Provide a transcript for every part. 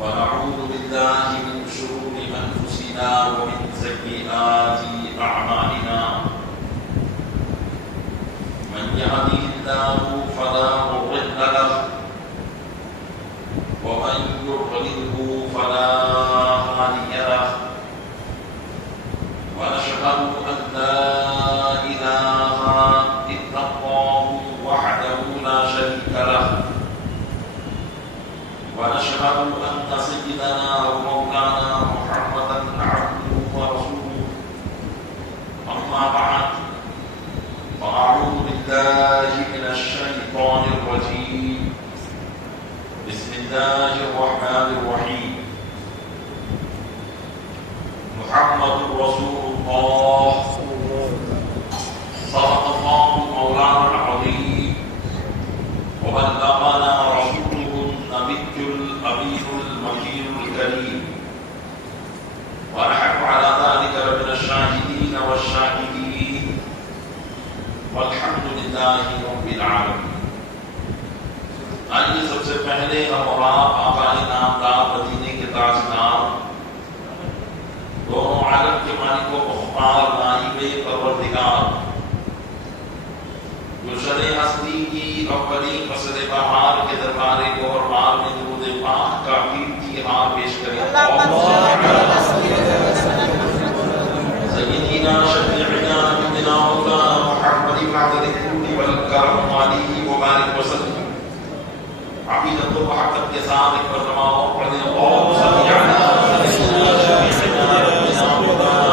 ونعوذ بالله من شرور أنفسنا ومن سيئات أعمالنا من يهده الله فلا مضل له ومن يضلله فلا هادي له ونشهد أن لا إله إلا الله وحده لا شريك له ونشهد أن سيدنا ومولانا محمدا عبده ورسوله أما بعد فأعوذ بالله من الشيطان الرجيم بسم الله الرحمن الرحيم محمد رسول الله صدق الله مولانا العظيم وبلغنا رسوله النبي الأمين المكين الكريم ونحن على ذلك لمن الشاهدين والشاهدين والحمد لله رب العالمين. آئیے سب سے پہلے ہم اور آپ آقا نامدار مدینے کے تاجدار دونوں عالم کے مالک و مختار نائب پروردگار گلشن ہستی کی اولین فصل بہار کے دربار گوہربار میں درود پاک کا قیمتی ہار پیش کریں. سیدنا شفیعنا نبینا مولانا محمد معدن الجود والکرم علیہ وبارک وسلم. عقیدت و محبت کے ساتھ ایک مرتبہ اور پڑھیں اللہم صلی علی سیدنا شفیعنا نبینا مولانا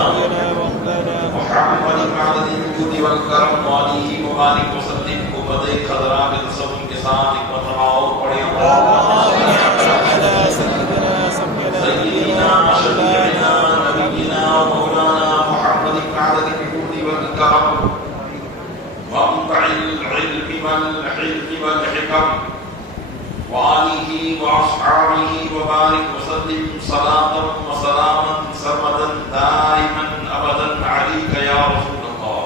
محمد معدن الجود والکرم علیہ وبارک وسلم کو بدے خضرا کے تصور کے ساتھ ایک مرتبہ اور پڑھیں سیدنا شفیعنا نبینا مولانا محمد معدن الجود والکرم منبع العلم والحلم والحكم وآلہ وأصحابہ وبارک وسلم صلاة وسلاما سرمدا دائما أبدا عليك يا رسول اللہ.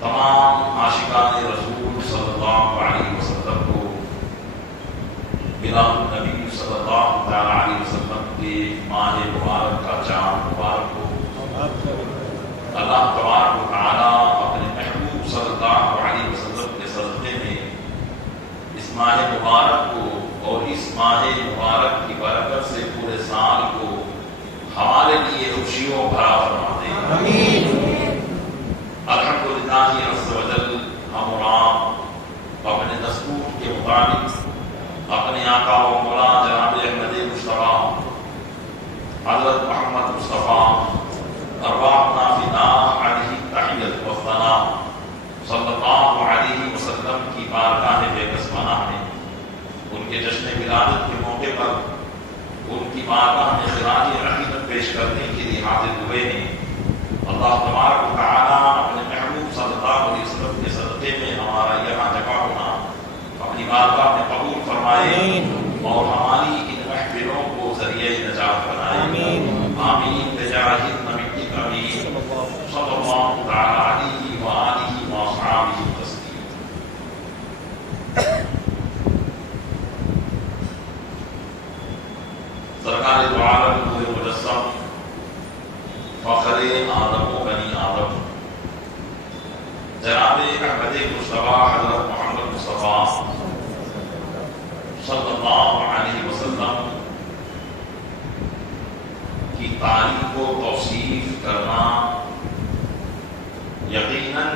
تمام عاشقان رسول صلی اللہ علیہ وسلم کو ملاد النبی صلی اللہ علیہ وسلم کے ماہ مبارک کا چاند مبارک ہو. اللہ تبارک و تعالی اپنے محبوب صلی اللہ علیہ وسلم کے صدقے میں اس ماہ مبارک کو اور اس ماہ مبارک کی برکت سے پورے سال کو ہمارے لیے خوشیوں بھرا فرما دے. آمین. الحمدللہ عز و جل ہم اور آپ اپنے دستور کے مطابق اپنے آقا و مولا جناب احمد مصطفیٰ حضرت محمد مصطفیٰ ارواحنا فداء علیہ تحیت و ثناء صلی اللہ علیہ وسلم کی بارگاہ بے کسمانہ میں ان کے جشن ولادت کے موقع پر ان کی بارگاہ میں خراج عقیدت پیش کرنے کے لیے حاضر ہوئے ہیں. اللہ تبارک و تعالی اپنے محبوب صلی اللہ علیہ وسلم کے صدقے میں ہمارا یہاں جمع ہونا اپنی بارگاہ میں قبول فرمائے اور ہماری ان محفلوں کو ذریعہ نجات بنائے. آمین. بجاہ النبی کریم صلی اللہ تعالی علیہ وآلہ وصحبہ وسلم. سرکار دو عالم نور مجسم فخر آدم و بنی آدم جناب احمد مصطفیٰ حضرت محمد مصطفیٰ صلی اللہ علیہ وسلم کی تعریف و توصیف کرنا یقیناً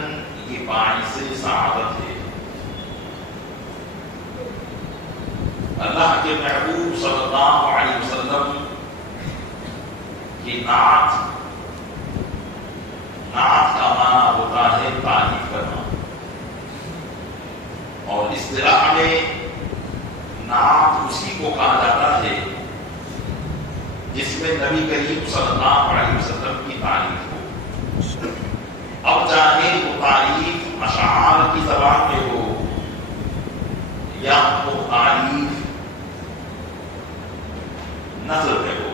یہ باعث سعادت ہے. اللہ کے محبوب صلی اللہ علیہ وسلم کی نعت کا معنی ہوتا ہے تعریف کرنا اور اصطلاح میں نعت اسی کو کہا جاتا ہے جس میں نبی کریم صلی اللہ علیہ وسلم کی تعریف ہو. اب چاہے وہ تعریف اشعار کی زبان میں ہو یا وہ تعریف نظر میں ہو.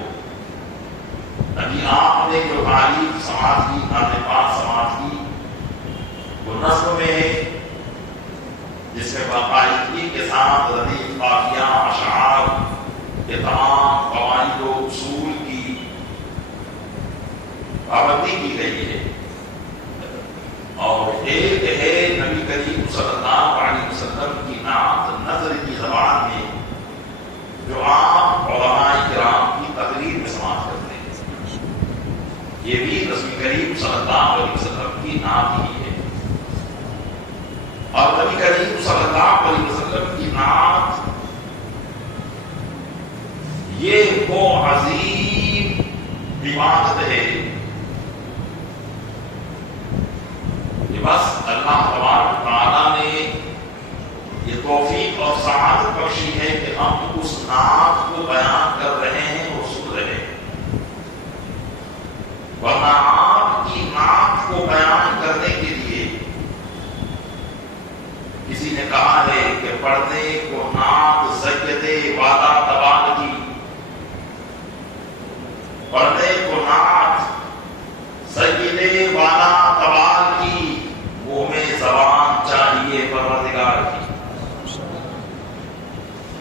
نبی آپ نے جو تعریف سماعت کی نعت پاک سماعت کی وہ نظم میں جس میں باقاعدگی کے ساتھ ردیف یہ تمام قواعد و اصول کی پابندی کی گئی ہے، اور ایک ہے نبی کریم صلی اللہ علیہ وسلم کی نعت نظر کی زبان میں جو عام علماء کرام کی تقریر میں سماعت کرتے ہیں، یہ بھی رسول کریم صلی اللہ علیہ وسلم کی نعت ہی ہے۔ اور نبی کریم صلی اللہ علیہ وسلم کی نعت یہ وہ عظیم عبادت ہے کہ بس اللہ تبارک تعالیٰ نے یہ توفیق اور سعادت بخشی ہے کہ ہم اس نعت کو بیان کر رہے ہیں اور سن رہے ہیں، ورنہ آپ کی نعت کو بیان کرنے کے لیے کسی نے کہا ہے کہ پڑھنے کو نعت سید والا تبال کی، پڑھنے کو نعت سید والا تبال کی، وہ میں زبان چاہیے پروردگار کی۔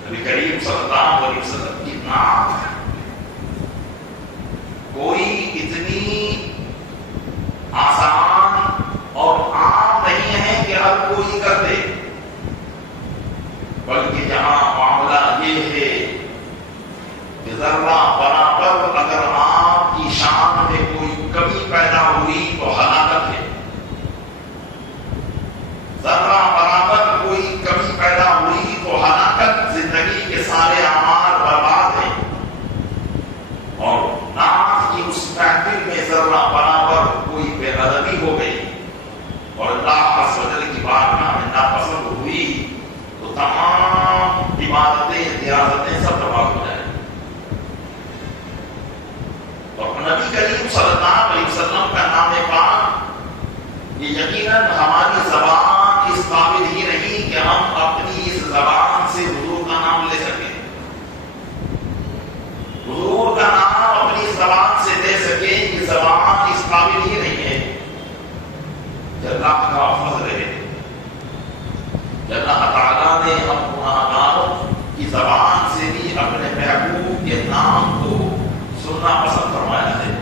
نبی کریم صلی اللہ علیہ وسلم کی نعت کوئی اتنی آسان اور عام نہیں ہے کہ ہر کوئی کر دے، بلکہ یہاں معاملہ یہ ہے کہ ذرہ برابر اگر آپ کی شان میں کوئی کمی پیدا ہوئی تو ہلاکت ہے، ذرہ برابر کوئی کمی پیدا ہوئی تو ہلاکت، زندگی کے سارے اعمال برباد ہیں۔ اور نعت کی اس محفل میں ذرہ برابر کوئی بے ادبی ہو گئی اور اللہ عز و جل کی بارگاہ میں ناپسند ہوئی تو تمام عبادتیں ریاضتیں سب برباد ہو جائیں۔ اور نبی کریم صلی اللہ علیہ وسلم کا نام پاک یہ یقیناً ہماری زبان اس قابل ہی نہیں کہ ہم اپنی اس زبان سے حضور کا نام لے سکیں، حضور کا نام اپنی زبان سے لے سکیں، یہ زبان اس قابل ہی نہیں ہے۔ کہ اللہ کا فضل ہے کہ اللہ تعالیٰ نے ہم گناہگاروں کی زبان سے بھی اپنے محبوب کے نام کو سننا پسند فرمایا ہے،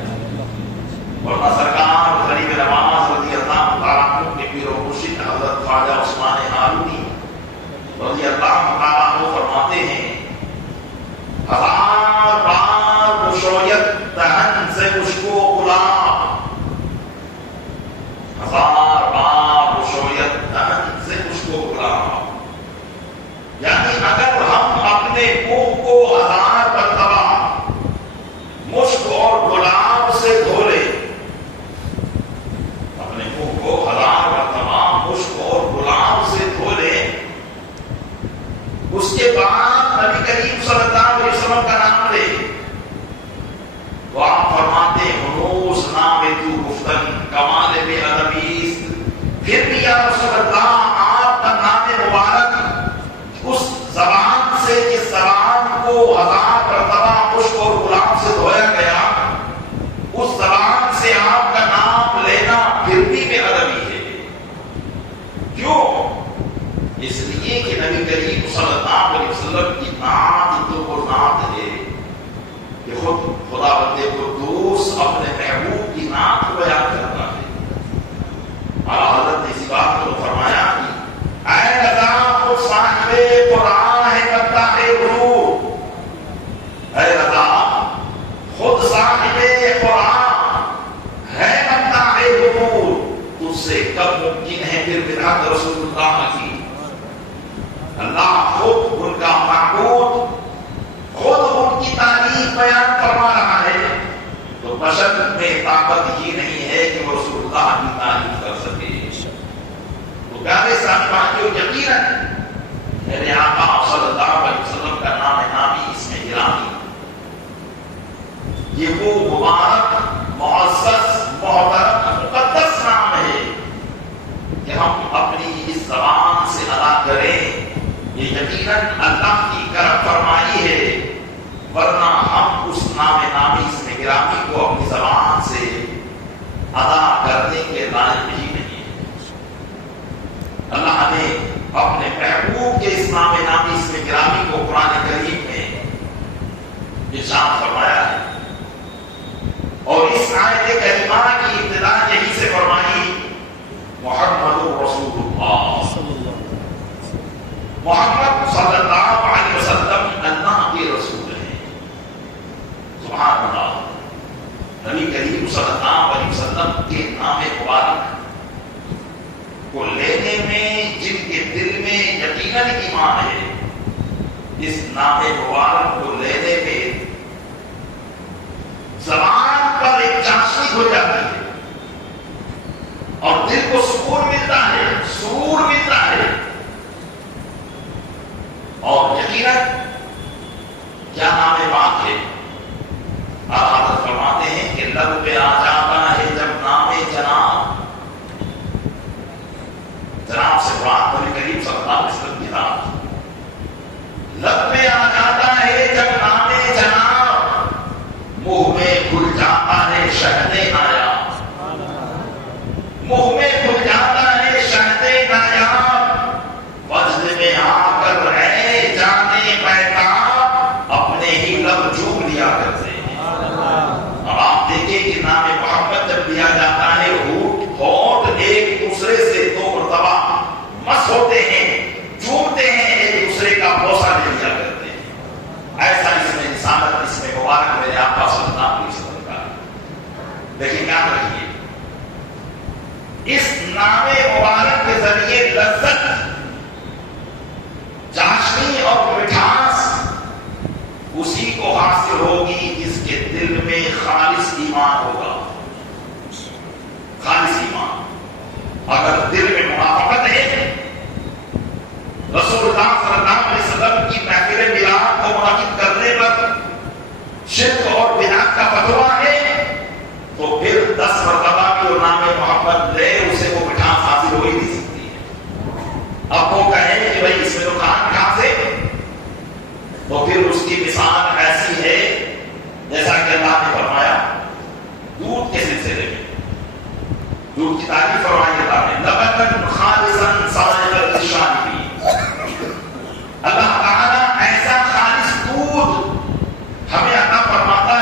ورنہ سرکار غریب نواز رضی اللہ تعالیٰ عنہ کے پیر و مرشد حضرت خواجہ عثمان ہارونی رضی اللہ تعالیٰ عنہ فرماتے ہیں، ہزار بار مشویت دہن سے مجھ کو غلام، ہزار بار مشویت دہن سے مجھ کو غلام، یعنی اگر ہم اپنے منہ کو ہزار مرتبہ مشک اور گلاب سے دھو لیں، اپنے منہ کو ہزار مرتبہ مشک اور گلاب سے دھو لیں، اس کے بعد نبی کریم صلی اللہ علیہ وسلم کا نام لے تو آپ فرماتے ہنوز نام تو گفتن کمال بے ادبیست، پھر بھی یا رسول اللہ آپ کا نام مبارک اس زبان سے جس زبان کو ہزار مرتبہ مشک اور گلاب سے دھویا گیا، اس زبان سے آپ کا نام لینا پھر بھی بے ادبی ہے۔ کیوں؟ اس لیے کہ نبی کریم صلی اللہ علیہ وسلم کی نعت تو وہ نعت ہے کہ خود خدا بند قدوس اپنے محبوب کی نعت کو بیان کرتا ہے۔ اعلیٰ حضرت نے اسی بات کو فرمایا کہ اے رضا خود صاحب قرآن ہے کرتا ہے غرور، اے رضا خود صاحب قرآن ہے کرتا ہے غرور، تجھ سے کب ممکن ہے پھر بدعت رسول اللہ کی۔ اللہ خود ان کا معبود، خود ان کی تعریف بیان فرما رہا ہے، تو بشر میں طاقت ہی نہیں ہے کہ وہ رسول اللہ کی تعریف کر سکے۔ تو پیارے ساتھیوں، یقیناً میرے آقا صلی اللہ علیہ وسلم کا نام نامی اس میں گرامی، یہ وہ مبارک معزز محترم مقدس نام ہے کہ ہم اپنی اس زبان سے ادا کریں، یہ یقیناً اللہ کی کرم فرمائی ہے، ورنہ ہم اس نام نامی اس میں گرامی کو اپنی زبان سے ادا کرنے کے لائق ہی نہیں ہے۔ اللہ نے اپنے محبوب کے اس نام نامی اس میں گرامی کو قرآن کریم میں ارشاد فرمایا ہے. اور اس آیت کریمہ کی ابتدا یہی سے فرمائی محمد رسول اللہ، محمد صلی اللہ علیہ وسلم اللہ کے رسول ہیں. سبحان اللہ. نبی کریم صلی اللہ علیہ وسلم کے نام مبارک کو لینے میں جن کے دل میں یقیناً ایمان ہے، اس نام مبارک کو لینے میں زبان پر ایک چاشنی ہو جاتی ہے اور دل کو سکون ملتا ہے، سرور ملتا ہے. اور یقیناً کیا نام پاک ہے. آپ حضرت فرماتے ہیں کہ لب پہ آ جاتا ہے جب نام جناب، جناب سے مراد نبی کریم صلی اللہ علیہ وسلم کی ذات. لب پہ آ جاتا ہے جب نام جناب، منہ میں کھل جاتا ہے شہد نایاب، منہ میں کھل جاتا ہے شہد نایاب. وجد میں آ کر ہے جانے بیتاب، اپنے ہی لب چوم لیا کرتے ہیں. اب آپ دیکھیں کہ نام محمد جب لیا جاتا ہے ہونٹ ایک دوسرے سے دو مرتبہ مس ہوتے ہیں، چومتے ہیں، ایک دوسرے کا بوسہ لے لیا کرتے ہیں. ایسا اس میں انسانت، اس میں مبارک میرے آقا صلی اللہ علیہ وسلم کا. لیکن یاد رکھیے اس نام مبارک کے ذریعے لذت، چاشنی اور مٹھاس اسی کو حاصل ہوگی جس کے دل میں خالص ایمان ہوگا. خالص ایمان. اگر دل میں منافقت ہے، رسول اللہ صلی اللہ علیہ وسلم کی محفل میلاد کو منعقد کرنے پر شرک اور بدعت کا فتویٰ ہے، تو پھر 10 مرتبہ بھی وہ نام محمد لے، اسے وہ مٹھاس حاصل ہو ہی نہیں سکتی ہے. اب وہ کہیں کہ بھائی اس میں تو کہاں مٹھاس ہے، تو پھر اس کی مثال ایسی ہے جیسا کہ اللہ نے فرمایا دودھ کے سلسلے میں. دودھ کی تعریف فرمائی اللہ نے، لبنا خالصا سائغا للشاربین. اللہ تعالیٰ ایسا خالص دودھ ہمیں عطا فرماتا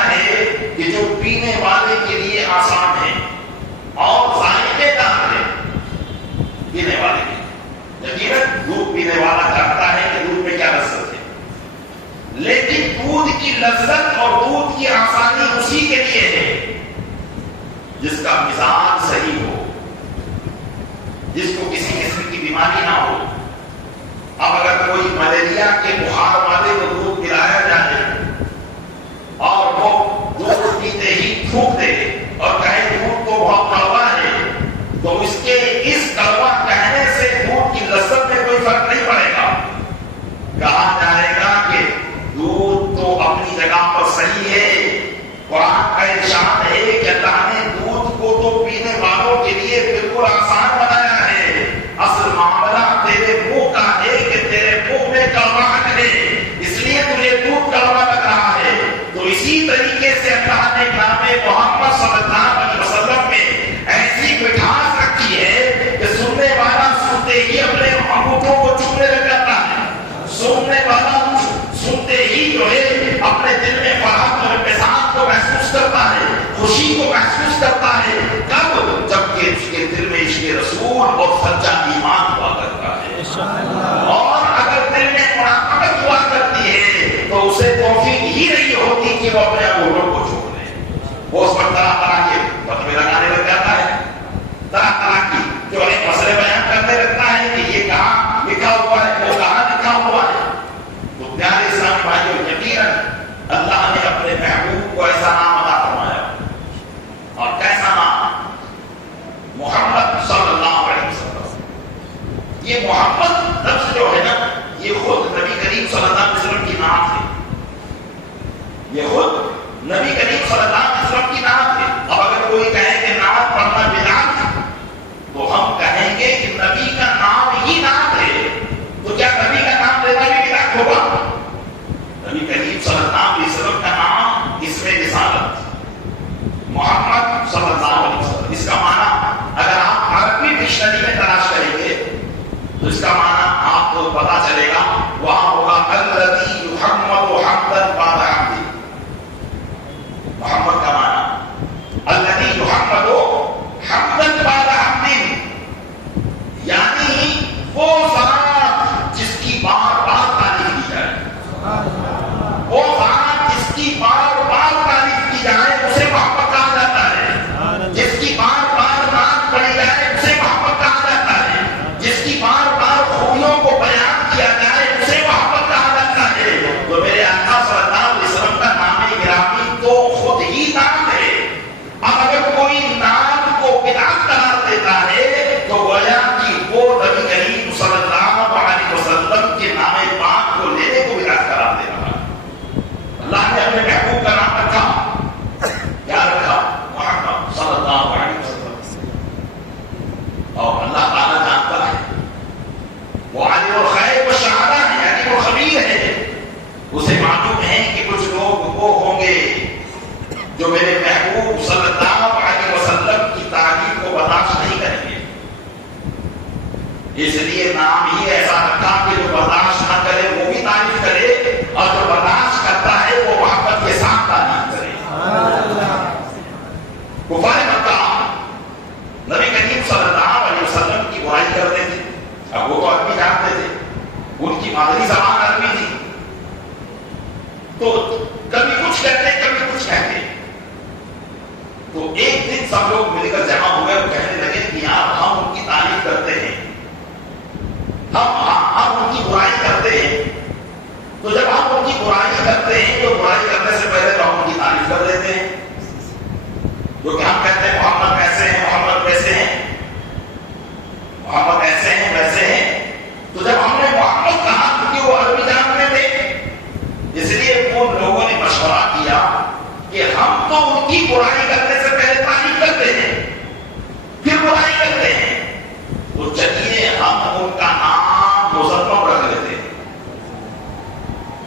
جو میرے محبوب صلی اللہ علیہ وسلم کی تعریف کو برداشت نہیں کریں گے. اس لیے نام ہی ایسا رکھا کہ جو برداشت نہ کرے وہ بھی تعریف کرے، اور جو برداشت کرتا ہے وہ محبت کے ساتھ تعریف کرے. کفار مکہ نبی کریم صلی اللہ علیہ وسلم کی برائی کرتے تھے. اب وہ تو عربی جانتے تھے، ان کی مادری زبان عربی تھی، تو کبھی کچھ کہتے کبھی کچھ کہتے. تو ایک دن سب لوگ مل کر جمع ہوئے اور کہنے لگے کہ یار ہم ان کی تعریف کرتے ہیں، ہم ان کی برائی کرتے ہیں. تو جب ہم ان کی برائی کرتے ہیں تو برائی کرنے سے پہلے تو ہم ان کی تعریف کر دیتے ہیں. جو کہ ہم کہتے ہیں محمد ایسے ہیں، محمد ویسے ہیں، محمد ایسے ہیں ویسے ہیں. تو جب ہم نے محمد کہا کیونکہ وہ عربی جانتے تھے، اس لیے ان لوگوں نے مشورہ کیا کہ ہم تو ان کی برائی کرنے سے پہلے تعریف کرتے ہیں پھر برائی کرتے ہیں، تو چلیے ہم ان کا نام مزمم رکھ لیتے ہیں.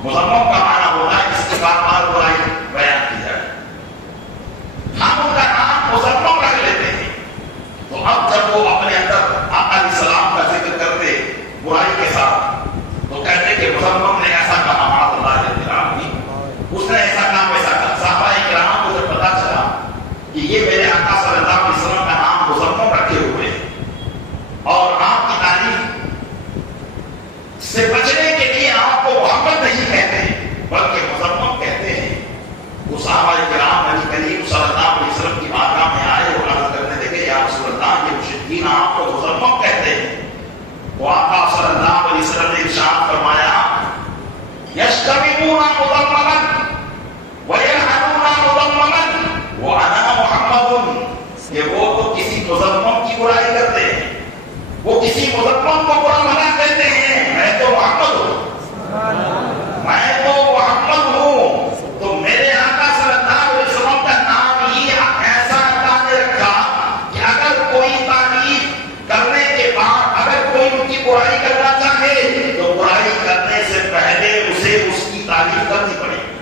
مزمم کا معنی ہوتا ہے جس کی بار بار برائی بیان کی جائے. ہم ان کا نام مزمم رکھ لیتے ہیں. تو اب جب وہ اپنے اندر آقا علیہ السلام کا ذکر کرتے برائی کے ساتھ، تو کہتے کہ مزمم نے ایسا کہا، معاذ اللہ جل جلالہ، اس نے ایسا کہا ویسا کہا. صحابہ کرام کو جب پتا چلا کہ یہ میرے آقا صلی اللہ علیہ وسلم کا نام مزمم رکھے ہوئے اور آپ کی تعریف سے بچنے کے لیے آپ کو محمد نہیں کہتے بلکہ مزمم کہتے ہیں، وہ صحابہ کرام نبی کریم صلی اللہ علیہ وسلم کی بارگاہ میں آئے اور عرض کرنے لگے یا رسول اللہ یہ مشرکین آپ کو مزمم کہتے ہیں. تو آقا صلی اللہ علیہ وسلم نے ارشاد فرمایا یشتمون مضمما وینحنون مضمما وانا محمد، کہ وہ تو کسی مضمم کی برائی کرتے ہیں، وہ کسی مضمم کو برا بھلا کہتے ہیں، میں تو محمد ہوں، میں تو محمد ہوں. تو میرے آقا صلی اللہ علیہ وسلم کا نام ہی ایسا اللہ نے رکھا کہ اگر کوئی تعریف کرنے کے بعد اگر کوئی ان کی برائی کرنا چاہے تو برائی کرنے سے پہلے اسے اس کی تعریف کرنی پڑے گی.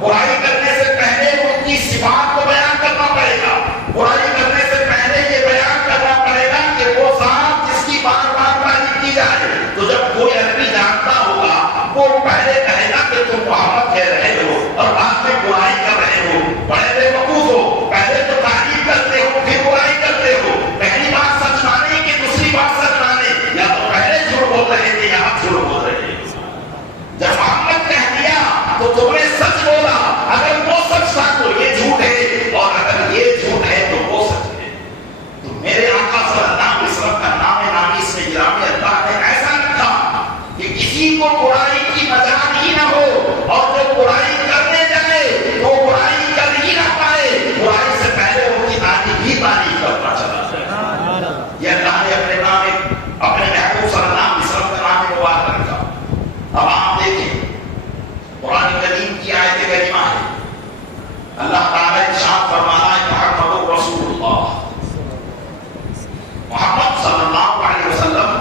برائی کرنے سے پہلے ان کی صفات کو بیان کرنا پڑے گا. برائی کرنے سے پہلے یہ بیان کرنا پڑے گا کہ وہ ذات جس کی بار بار تعریف کی جائے. تو جب کوئی عربی جانتا ہوگا وہ پہلے کہے گا کہ تم محمد کہہ رہے ہو اور بعد میں برائی کر رہے ہو، بڑے بے وقوف ہو. پہلے تو تعریف کرتے ہو پھر برائی کرتے ہو. پہلی بات سچ مانے کہ دوسری بات سچ مانے، یا تو پہلے جھوٹ بول رہے تھے یا آپ جھوٹ بول رہے تھے. جب محمد کہہ دیا تو تم نے سچ بولا. اگر وہ سچ تھا تو یہ جھوٹ ہے، اور اگر یہ جھوٹ ہے تو وہ سچ ہے. تو میرے آقا صلی اللہ علیہ وسلم کا نام نامی اس میں گرامی اللہ نے ایسا رکھا کہ کسی کو برائی کی مجال ہی نہ ہو، اور جو برائی کرنے جائے تو برائی کر ہی نہ پائے. برائی سے پہلے ان کی تعریف ہی تعریف کرتا چلا جائے. یہ اللہ نے اپنے نام اپنے محبوب صلی اللہ علیہ وسلم کا نام مبارک رکھا. اب آپ دیکھیں قرآن کریم کی آیت کریمہ ہے، اللہ تعالیٰ ارشاد فرمانا ہے محمد رسول اللہ، محمد صلی اللہ علیہ وسلم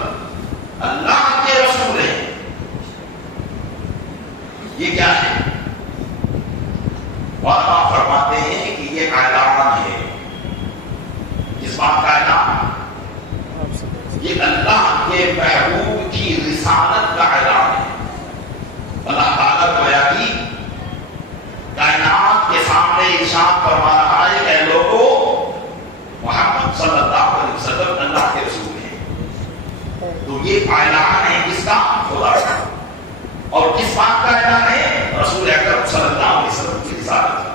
اللہ کے رسول ہیں. یہ کیا ہے؟ اور آپ فرماتے ہیں کہ یہ اعلان ہے. اس بات کا اعلان، یہ اللہ کے محبوب کی رسالت کا اعلان ہے. اللہ تعالیٰ گویا کہ کائنات کے سامنے ارشاد فرما رہا ہے کہ لوگوں محمد صلی اللہ علیہ وسلم اللہ کے رسول ہیں. تو یہ اعلان ہے کس کا؟ خدا کا. اور کس بات کا اعلان ہے؟ رسول اکرم صلی اللہ علیہ وسلم کی رسالت کا.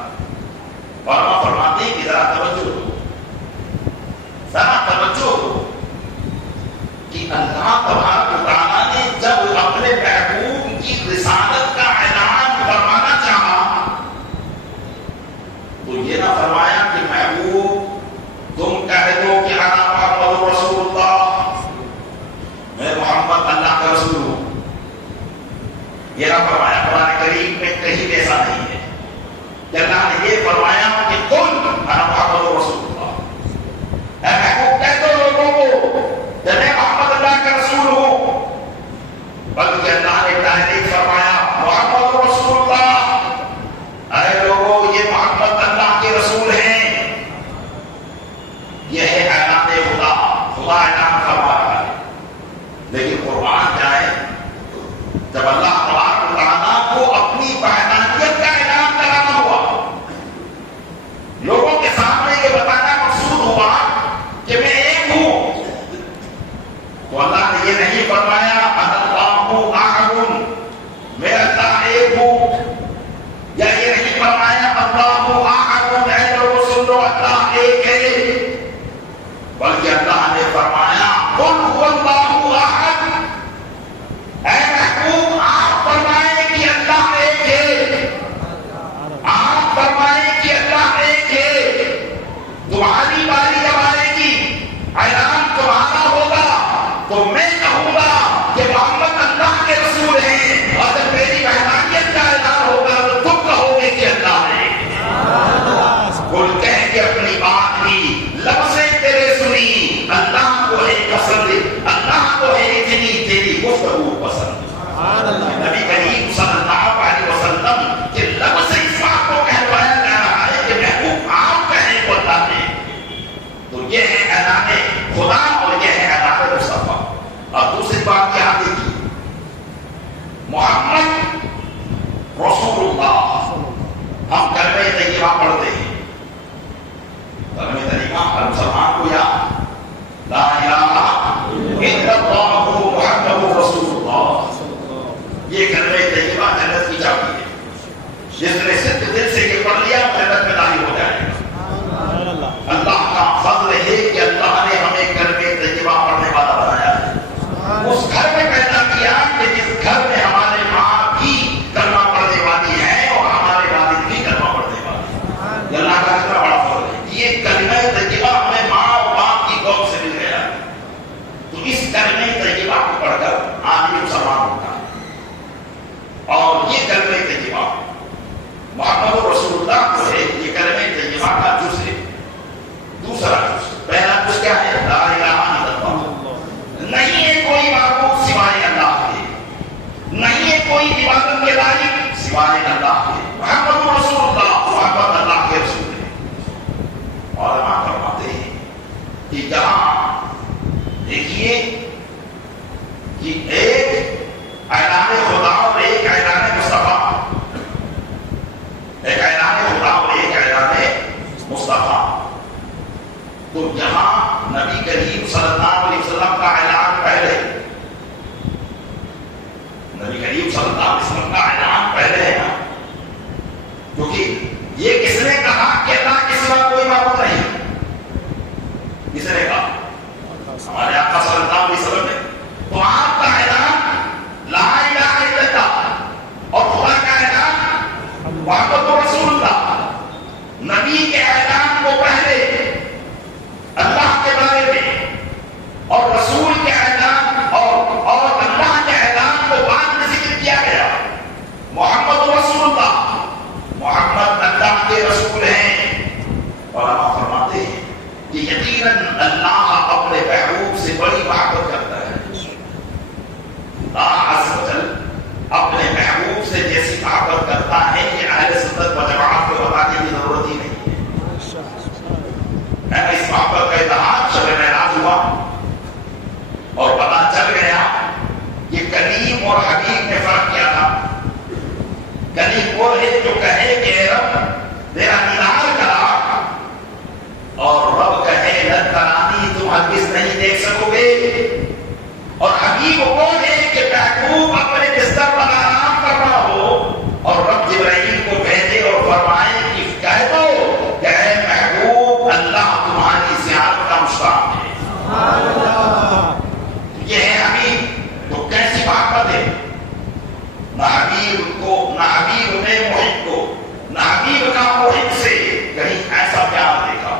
اور ہم فرماتے ہیں کہ ذرا توجہ ہو، ذرا توجہ ہو کہ اللہ تبارک و تعالیٰ نے جب اپنے محبوب کی رسالت کا اعلان فرمانا چاہا تو یہ نہ فرمایا کہ محبوب تم کہہ دو کہ انا محمد رسول اللہ، میں محمد اللہ کا رسول ہوں. یہ نہ فرمایا. قرآن کریم میں کہیں ایسا نہیں ہے کہ اللہ نے یہ فرمایا کہ قل انا محمد رسول اللہ. اے محبوب کہہ دو لوگوں کو کہ میں محمد اللہ کا رسول ہوں، بلکہ اللہ نے ڈائریکٹ فرمایا محمد رسول اللہ. اے لوگوں یہ محمد اللہ جب اللہ تبارک و تعالیٰ کو اپنی وحدانیت کا اعلان کرانا ہوا، لوگوں کے سامنے یہ بتانا مقصود ہوا کہ میں ایک ہوں، تو اللہ نے یہ نہیں فرمایا اللہ احد، میں اللہ ایک ہوں، یا یہ نہیں فرمایا اللہ احد اے لوگوں سن لو اللہ ایک ہے، بلکہ اللہ نے فرمایا قل هو اللہ احد، اے محبوب آپ فرمائیں کہ اللہ ایک ہے، آپ فرمائیں کہ اللہ ایک ہے، تمہاری باری جب آئے گی اعلان تمہارا ہوگا تو میں کہوں گا کہ محمد اللہ کے رسول ہیں، اور جب میری وحدانیت کا اعلان ہوگا تو تم کہو گے کہ اللہ ہے۔ کل کہہ کے اپنی بات کی لفظیں تیرے سنی، اللہ کو ہے پسند، اللہ کو ہے اتنی تیری گفتگو پسند۔ نبی کریم صلی اللہ علیہ وسلم کے لفظ سے اس بات کو کہلوایا جا رہا ہے کہ محبوب آپ کہیں کو اللہ نے، تو یہ ہے اعلان خدا اور یہ ہے اعلان مصطفیٰ۔ اور دوسری بات کیا دیکھیے، محمد رسول اللہ، ہم کلمہ طیبہ پڑھتے ہیں، کلمہ طیبہ ہر مسلمان کو یاد لا الہ الا اللہ محمد رسول اللہ، یہ کلمہ طیبہ جنت کی چابی ہے، جس نے صرف دل سے یہ پڑھ لیا جنت میں داخل ہو جائے گا۔ اللہ کا فضل ہے کہ اللہ نے ہمیں کلمہ طیبہ پڑھنے والا بنایا ہے، اس گھر میں پیدا کیا کہ جس گھر میں ہمارے ماں بھی کلمہ پڑھنے والی ہے اور ہمارے والد بھی کلمہ پڑھنے والے ہیں، یہ اللہ کا کتنا بڑا فضل ہے۔ یہ کلمہ طیبہ ہمیں ماں اور باپ کی گود سے مل گیا، تو اس کلمہ طیبہ کو پڑھ کر آدمی مسلمان ہوتا ہے، اور یہ کلمہ طیبہ محمد رسول اللہ کو ہے، یہ کلمہ طیبہ کا جز ہے۔ دوسرا جز، پہلا جز کیا ہے؟ لا الہ الا اللہ، نہیں ہے کوئی معبود سوائے اللہ کے، نہیں ہے کوئی عبادت کے لائق سوائے اللہ کے، محمد رسول اللہ، محمد اللہ کے رسول ہیں۔ اور علماء فرماتے ہیں کہ جہاں دیکھیے کہ ایک اعلان خدا اور ایک اعلان مصطفیٰ، ایک اعلان خدا اور ایک اعلان مصطفیٰ، تو یہاں نبی کریم صلی اللہ علیہ وسلم کا اعلان پہلے، نبی کریم صلی اللہ علیہ وسلم کا اعلان پہلے ہے نا، کیونکہ یہ کس نے کہا کہ اللہ کے سوا کوئی معبود نہیں؟ کس نے کہا؟ ہمارے آقا صلی اللہ علیہ وسلم نے۔ تو آپ کا اعلان لا الہ الا اللہ اور خدا کا اعلان محمد رسول اللہ، نبی کے اعلان کو پہلے اللہ کے بارے میں اور رسول کے اعلان اور اللہ کے اعلان کو بعد میں ذکر کیا گیا۔ محمد رسول اللہ، محمد اللہ کے رسول ہیں، اور آپ فرماتے ہیں کہ یقیناً اللہ اپنے محبوب سے بڑی محبت کرتا ہے۔ اللہ عز و جل اپنے محبوب سے جیسی محبت کرتا ہے کہ اہل سنت و جماعت کو بتانے کی ضرورت ہی نہیں ہے۔ اس محبت کا اظہار شب معراج ہوا اور پتا چل گیا کہ کلیم اور حبیب میں فرق کیا تھا۔ کلیم وہ ہے جو کہے کہ رب تیرا دیدار کرا، اور رب کہے لن ترانی، تم ہرگز نہیں دیکھ سکو گے، اور حبیب وہ ہے کہ محبوب اپنے بستر پر آرام کر رہا ہو اور رب جبرائیل کو بھیجے اور فرمائے کہ کہہ دو کہ اے محبوب اللہ تمہاری زیارت کا مشتاق ہے۔ یہ ہے حبیب، تو کیسی محبت ہے؟ نہ حبیب کو، نہ حبیب نے محب کو، نہ حبیب کا محب سے کہیں ایسا پیار دیکھا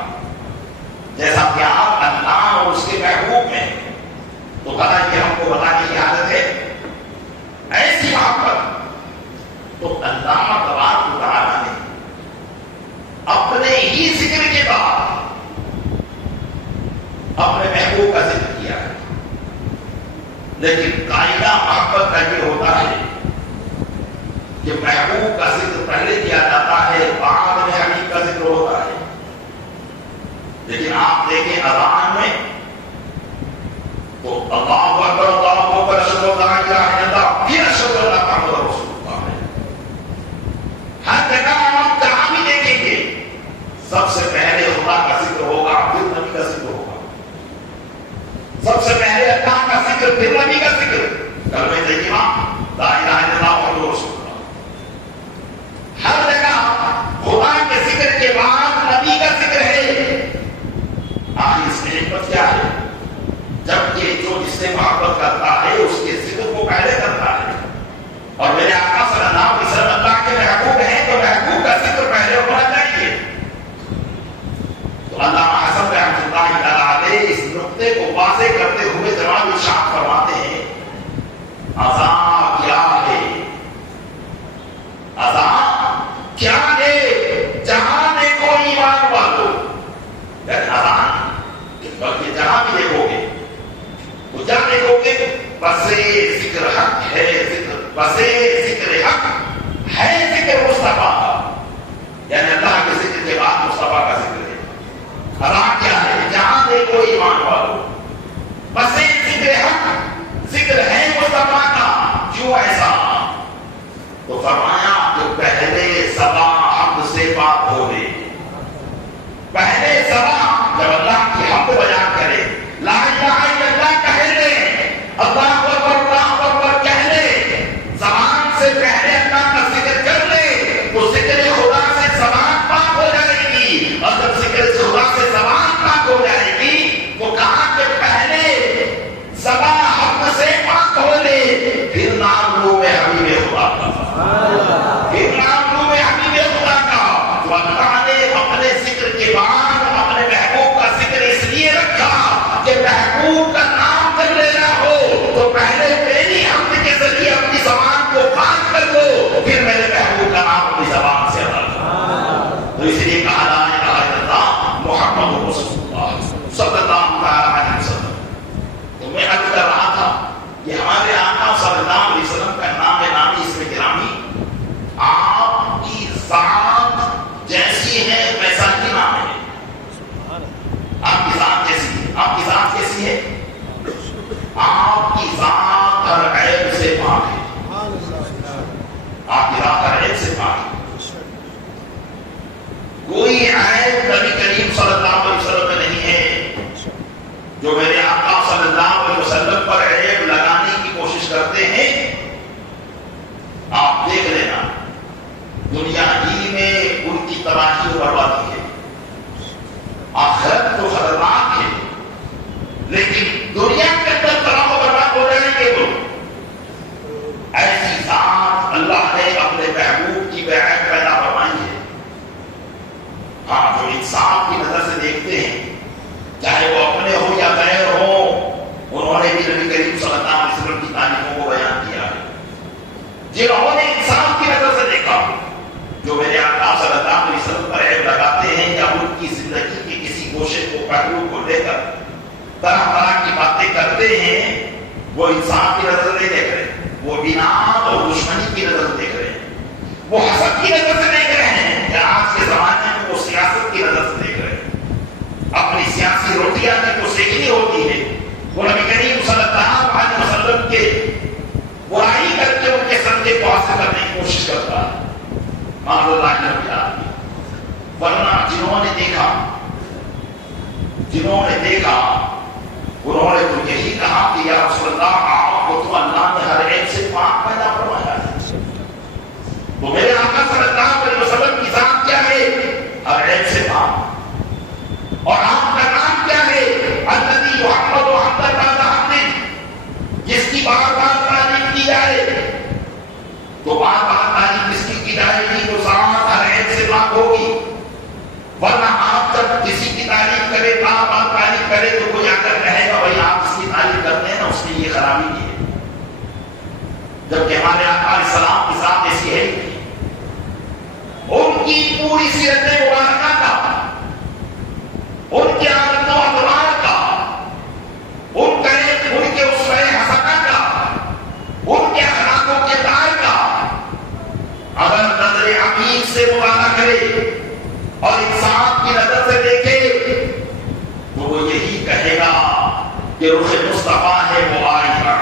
جیسا پیار اللہ اور اس کے محبوب میں۔ تو پتا کہ ہم کو بتانے کی عادت ہے ایسی محبت، تو اللہ تبارک و تعالیٰ نے اپنے ہی ذکر کے بعد اپنے محبوب کا ذکر کیا ہے، لیکن قاعدہ محبت کا یہ ہوتا ہے کہ محبوب کا ذکر پہلے کیا جاتا ہے، بعد میں حبیب کا ذکر ہوتا ہے۔ لیکن آپ دیکھیں اذان میں تو اللہ اکبر، اللہ اکبر، اشہد ان لا الہ الا اللہ، پھر اشہد ان لا بسے ذکر حق ہے ذکر، بسے ذکر حق ہے ذکر مصطفیٰ کا، یعنی اللہ کے ذکر کے بعد مصطفیٰ کا ذکر ہے۔ اللہ کیا ہے؟ جہاں دیکھو ایمان والو، بسے ذکر حق ذکر ہے مصطفیٰ کا، کیوں ایسا؟ تو فرمایا کہ پہلے زبان حمد سے پاک ہو لے، پہلے زبان جب اللہ کی حمد بیان کرے، لا الہ الا اللہ کہہ لے، اللہ اکبر کہہ لے، زبان سے پہلے اللہ کا ذکر کر لے، تو ذکر خدا سے زبان پاک ہو جائے گی، اور جب ذکر خدا سے زبان پاک ہو جائے گی تو کہا کہ پہلے زبان حمد سے پاک ہو لے، پھر نام لو میں حبیب خدا کا، پھر نام لو میں حبیب خدا کا۔ تو اللہ نے اپنے ذکر کے بعد اپنے محبوب کا ذکر اس لیے رکھا کہ محبوب کا نام کر لینا ہو تو پہلے میری حمد کے ذریعے اپنی زبان کو پاک کر لو، پھر میرے محبوب کا نام اپنی زبان سے ادا کرو۔ تو اس لیے کہا لا الہ الا اللہ محمد رسول اللہ صلی اللہ علیہ وسلم۔ تو میں عرض کر رہا تھا کہ ہمارے آقا صلی اللہ علیہ وسلم کا نام نامی اس میں گرامی، آپ کی ذات جیسی ہے ویسا ہی نام ہے۔ آپ کی ذات کیسی ہے؟ آپ کی ذات کیسی ہے؟ آپ کی ذات ہر عیب سے پاک ہے، آپ کی ذات ہر عیب سے پاک ہے، کوئی عیب نبی کریم صلی اللہ علیہ وسلم میں نہیں ہے۔ جو میرے آقا صلی اللہ علیہ وسلم پر عیب لگانے کی کوشش کرتے ہیں، آپ دیکھ لینا دنیا ہی میں ان کی تباہی و بربادی ہے، آخرت تو خطرناک ہے، لیکن دنیا کے اندر تباہ و برباد ہو جائیں گے وہ۔ ایسی ذات اللہ نے اپنے محبوب کی بیعت پیدا فرمائی ہے۔ ہاں، جو انصاف کی نظر سے دیکھتے ہیں، چاہے وہ اپنے ہو یا غیر ہو، انہوں نے بھی نبی کریم صلی اللہ علیہ وسلم کی تعلیموں کو بیان کیا ہے۔ جنہوں نے انصاف کی نظر سے دیکھا، جو میرے آقا صلی اللہ علیہ وسلم پر عیب لگاتے ہیں یا ان کی زندگی کے کسی گوشے کو پہلو کو لے کر طرح طرح کی باتیں کرتے ہیں، وہ انصاف کی نظر نہیں دیکھ رہے، وہ اناد اور دشمنی کی نظر سے دیکھ رہے ہیں، وہ حسد کی نظر سے دیکھ رہے ہیں، کہ آج کے زمانے میں وہ سیاست کی نظر سے دیکھ رہے ہیں، اپنی سیاسی روٹیاں کی تو سیکھنی ہوتی ہے۔ وہ نبی کریم صلی اللہ علیہ وسلم کے برائی کر کے ان کے سندے کو حاصل کرنے کی کوشش کرتا ہے، معاذ اللہ نے کیا۔ ورنہ جنہوں نے دیکھا انہوں نے تو یہی کہا کہ یا رسول اللہ، آپ کو تو اللہ نے ہر عیب سے پاک پیدا فرمایا ہے۔ تو میرے آقا صلی اللہ علیہ وسلم کی ذات کیا ہے؟ ہر عیب سے پاک۔ اور آپ کا نام کیا ہے؟ الذی یحمد حمدا بعد حمد، جس کی بار بار تعریف کی جائے تو بار بار تعریف اس کی جائے گی تو ذات ہر عیب سے پاک ہوگی۔ ورنہ آپ جب کسی کی تعریف کرے، بار بار تعریف کرے تو کوئی آ کر کہے گا بھائی آپ اس کی تعریف کرتے ہیں نا، اس نے یہ خرابی کی ہے، جبکہ ہمارے آقا علیہ السلام کی ذات ایسی ہے ہی۔ ان کی پوری سیرت مبارکہ کا، ان کے عادت و اقدار کا، ان کے اسوہ حسنہ کا، ان کے اخلاق و کردار کا اگر نظر عمیق سے مطالعہ کرے اور انسان کی نظر سے دیکھے تو وہ یہی کہے گا کہ رخ مصطفیٰ ہے وہ آئینہ،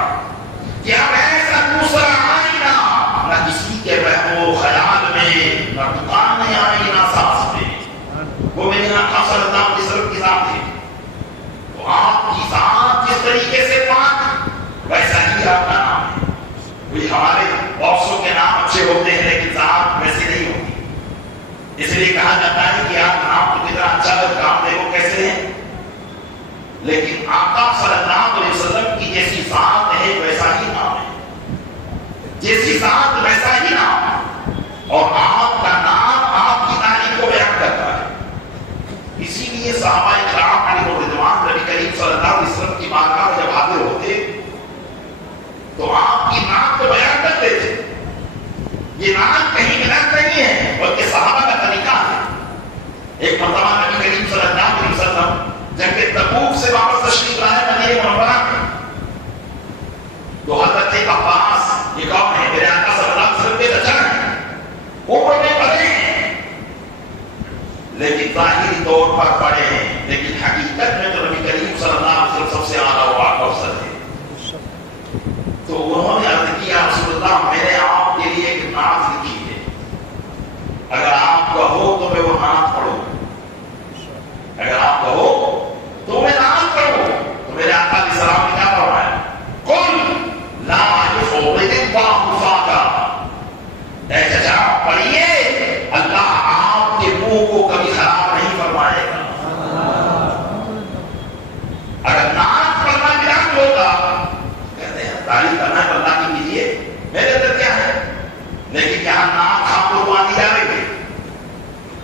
کہ اب ایسا دوسرا آئینہ نہ کسی کے وہم و خیال میں، نہ دکان میں آئینہ ساز میں، وہ میرے آقا صلی اللہ علیہ وسلم کی ذات ہے۔ تو آپ کی ذات جس طریقے سے پاک، ویسا ہی آپ کا نام ہے۔ کوئی ہمارے باکسوں کے نام اچھے ہوتے ہیں لیکن ذات ویسی نہیں ہوتی، اس لیے کہا جاتا ہے کہ آپ نام تو کتنا اچھا ہے، کام دیکھو کیسے ہیں، لیکن آقا صلی اللہ علیہ وسلم کی جیسی ذات ہے ویسا ہی نام ہے، جیسی ذات ویسا ہی نام، اور آپ کا نام آپ کی تعریف کو بیان کرتا ہے۔ اسی لیے صحابہ کرام علیہ رضوان نبی کریم صلی اللہ علیہ وسلم کی بارگاہ میں جب حاضر ہوتے تو آپ کی نام کو بیان کرتے تھے۔ یہ نام کہیں ملت نہیں ہے بلکہ صحابہ کا طریقہ ہے۔ ایک مرتبہ نبی کریم صلی اللہ علیہ وسلم جنگ تبوک سے واپس تشریف لائے مدینہ منورہ میں، حضرت عباس یہ کون ہے؟ میرے آقا صلی اللہ علیہ وسلم کے چچا ہیں، عمر میں بڑے ہیں، لیکن ظاہری طور پر بڑے ہیں، لیکن حقیقت میں تو نبی کریم صلی اللہ علیہ وسلم سب سے اعلیٰ و افضل تھے۔ تو انہوں نے عرض کیا رسول اللہ میں نے آپ کے لیے ایک نعت لکھی ہے، اگر آپ کہو تو میں وہ نعت پڑھوں، اگر آپ کہو تو میں نعت پڑھوں۔ تو میرے آقا علیہ السلام نے کیا فرمایا؟ قل لا یفوض اللہ فاکا، اے چچا پڑھیے اللہ آپ کے منہ کو کبھی خراب نہیں فرمائے گا۔ اگر نعت پڑھنا بیان ہوگا کہتے ہیں تعریف کرنا ہے اللہ کی کیجیے، میرے اندر کیا ہے، لیکن یہاں نعت آپ کو روانی جا رہی ہے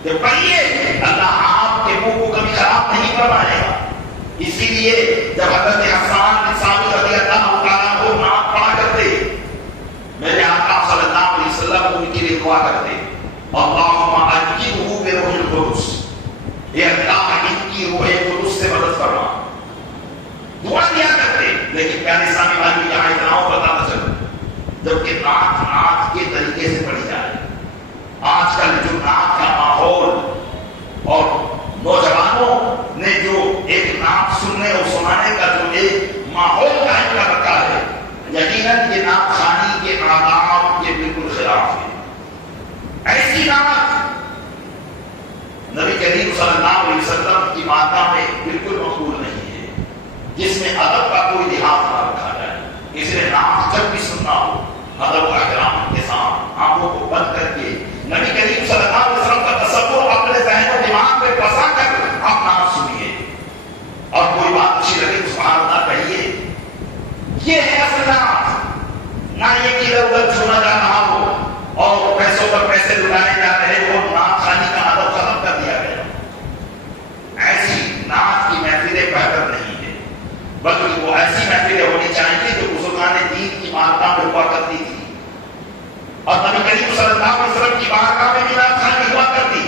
کہ پڑھیے اللہ آپ کے منہ کو کبھی خراب نہیں فرمائے گا۔ اسی لیے جب حضرت حسان بن ثابت رضی اللہ عنہ کو نعت پڑھا کرتے میرے آقا صلی اللہ علیہ وسلم ان کے لیے دعا کرتے اللہم اجرہ بروح القدس، اے اللہ ان کی روح قدس سے مدد فرما، دعا کیا کرتے۔ لیکن پیارے اسلامی بھائی یہاں اتنا پتہ نہ چلے جبکہ نعت کے طریقے سے پڑھی جائے۔ آج کل جو نعت کا ماحول اور نوجوانوں نے جو ایک نعت سننے اور سنانے کا جو ایک ماحول قائم کر رکھا ہے، یقیناً یہ نعت خوانی کے آداب کے بالکل خلاف ہے۔ ایسی نعت نبی کریم صلی اللہ علیہ وسلم کی بارگاہ میں بالکل مقبول نہیں ہے، جس میں ادب کا کوئی لحاظ نہ رکھا جائے۔ اس لیے نعت جب بھی سننا ہو ادب و احترام کے ساتھ آنکھوں کو بند کر کے نبی کریم صلی اللہ علیہ وسلم کا تصور اپنے ذہن و دماغ میں بسا کر آپ نعت سنیے، اور کوئی بات اچھی لگے تو سبحان اللہ کہیے۔ یہ ہے اصل نعت، نہ یہ کہ ادھر ادھر سنا جا رہا ہو اور پیسوں پر پیسے لٹائے جا رہے ہو، نعت خوانی کا ادب ختم کر دیا گیا۔ ایسی نعت کی محفلیں بہتر نہیں ہے، بلکہ وہ ایسی محفلیں ہونی چاہیے جو بزرگان دین کی بارگاہ میں ہوا کرتی تھی، اور نبی کریم صلی اللہ علیہ وسلم کی بارگاہ میں بھی نعت خوانی ہوا کرتی۔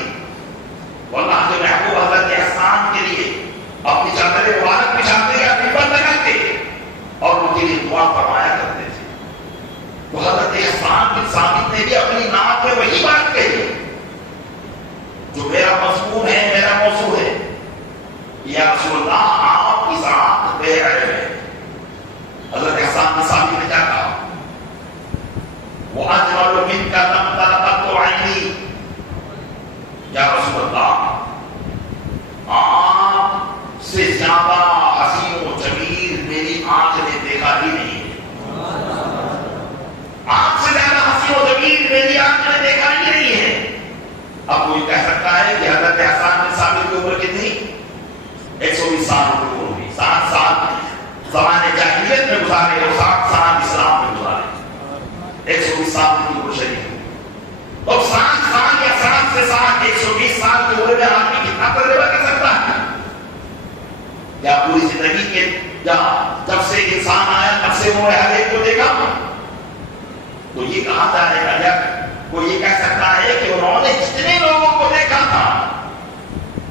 واللہ جو محبوب حضرت احسان کے لیے اپنی چادر مبارک بچھاتے یا ممبر لگاتے اور ان کے لیے دعا فرمایا کرتے تھے۔ تو حضرت احسان بن ثابت نے بھی اپنی نعت میں وہی بات کہی جو میرا مضمون ہے، میرا موضوع ہے، یا رسول اللہ آپ کی ذات بے عیب ہے۔ حضرت احسان بن ثابت نے کیا کہا؟ وَأَجْمَلُ مِنْكَ لَمْ تَرَ قَطُّ عَيْنِي، یا رسول اللہ آپ سے زیادہ حسین و جمیل میری آنکھ نے دیکھا ہی نہیں ہے، آپ سے زیادہ حسین و جمیل میری آنکھ نے دیکھا ہی نہیں ہے۔ اب کوئی کہہ سکتا ہے کہ حضرت احسان بن ثابت کی عمر کتنی؟ 120 سال عمر ہوگی، 60 سال زمانے جاہلیت میں گزارے اور 60 سال اسلام میں گزارے، 120 سال کی عمر شریف ہے۔ اور 60 سال یا 60 سے 120 سال کی عمر میں آدمی کتنا تجربہ کر سکتا ہے؟ کیا پوری زندگی کے جب سے انسان آیا تب سے وہ ہر ایک کو دیکھا؟ تو یہ کہا جائے گا یا کوئی یہ کہہ سکتا ہے کہ انہوں نے جتنے لوگوں کو دیکھا تھا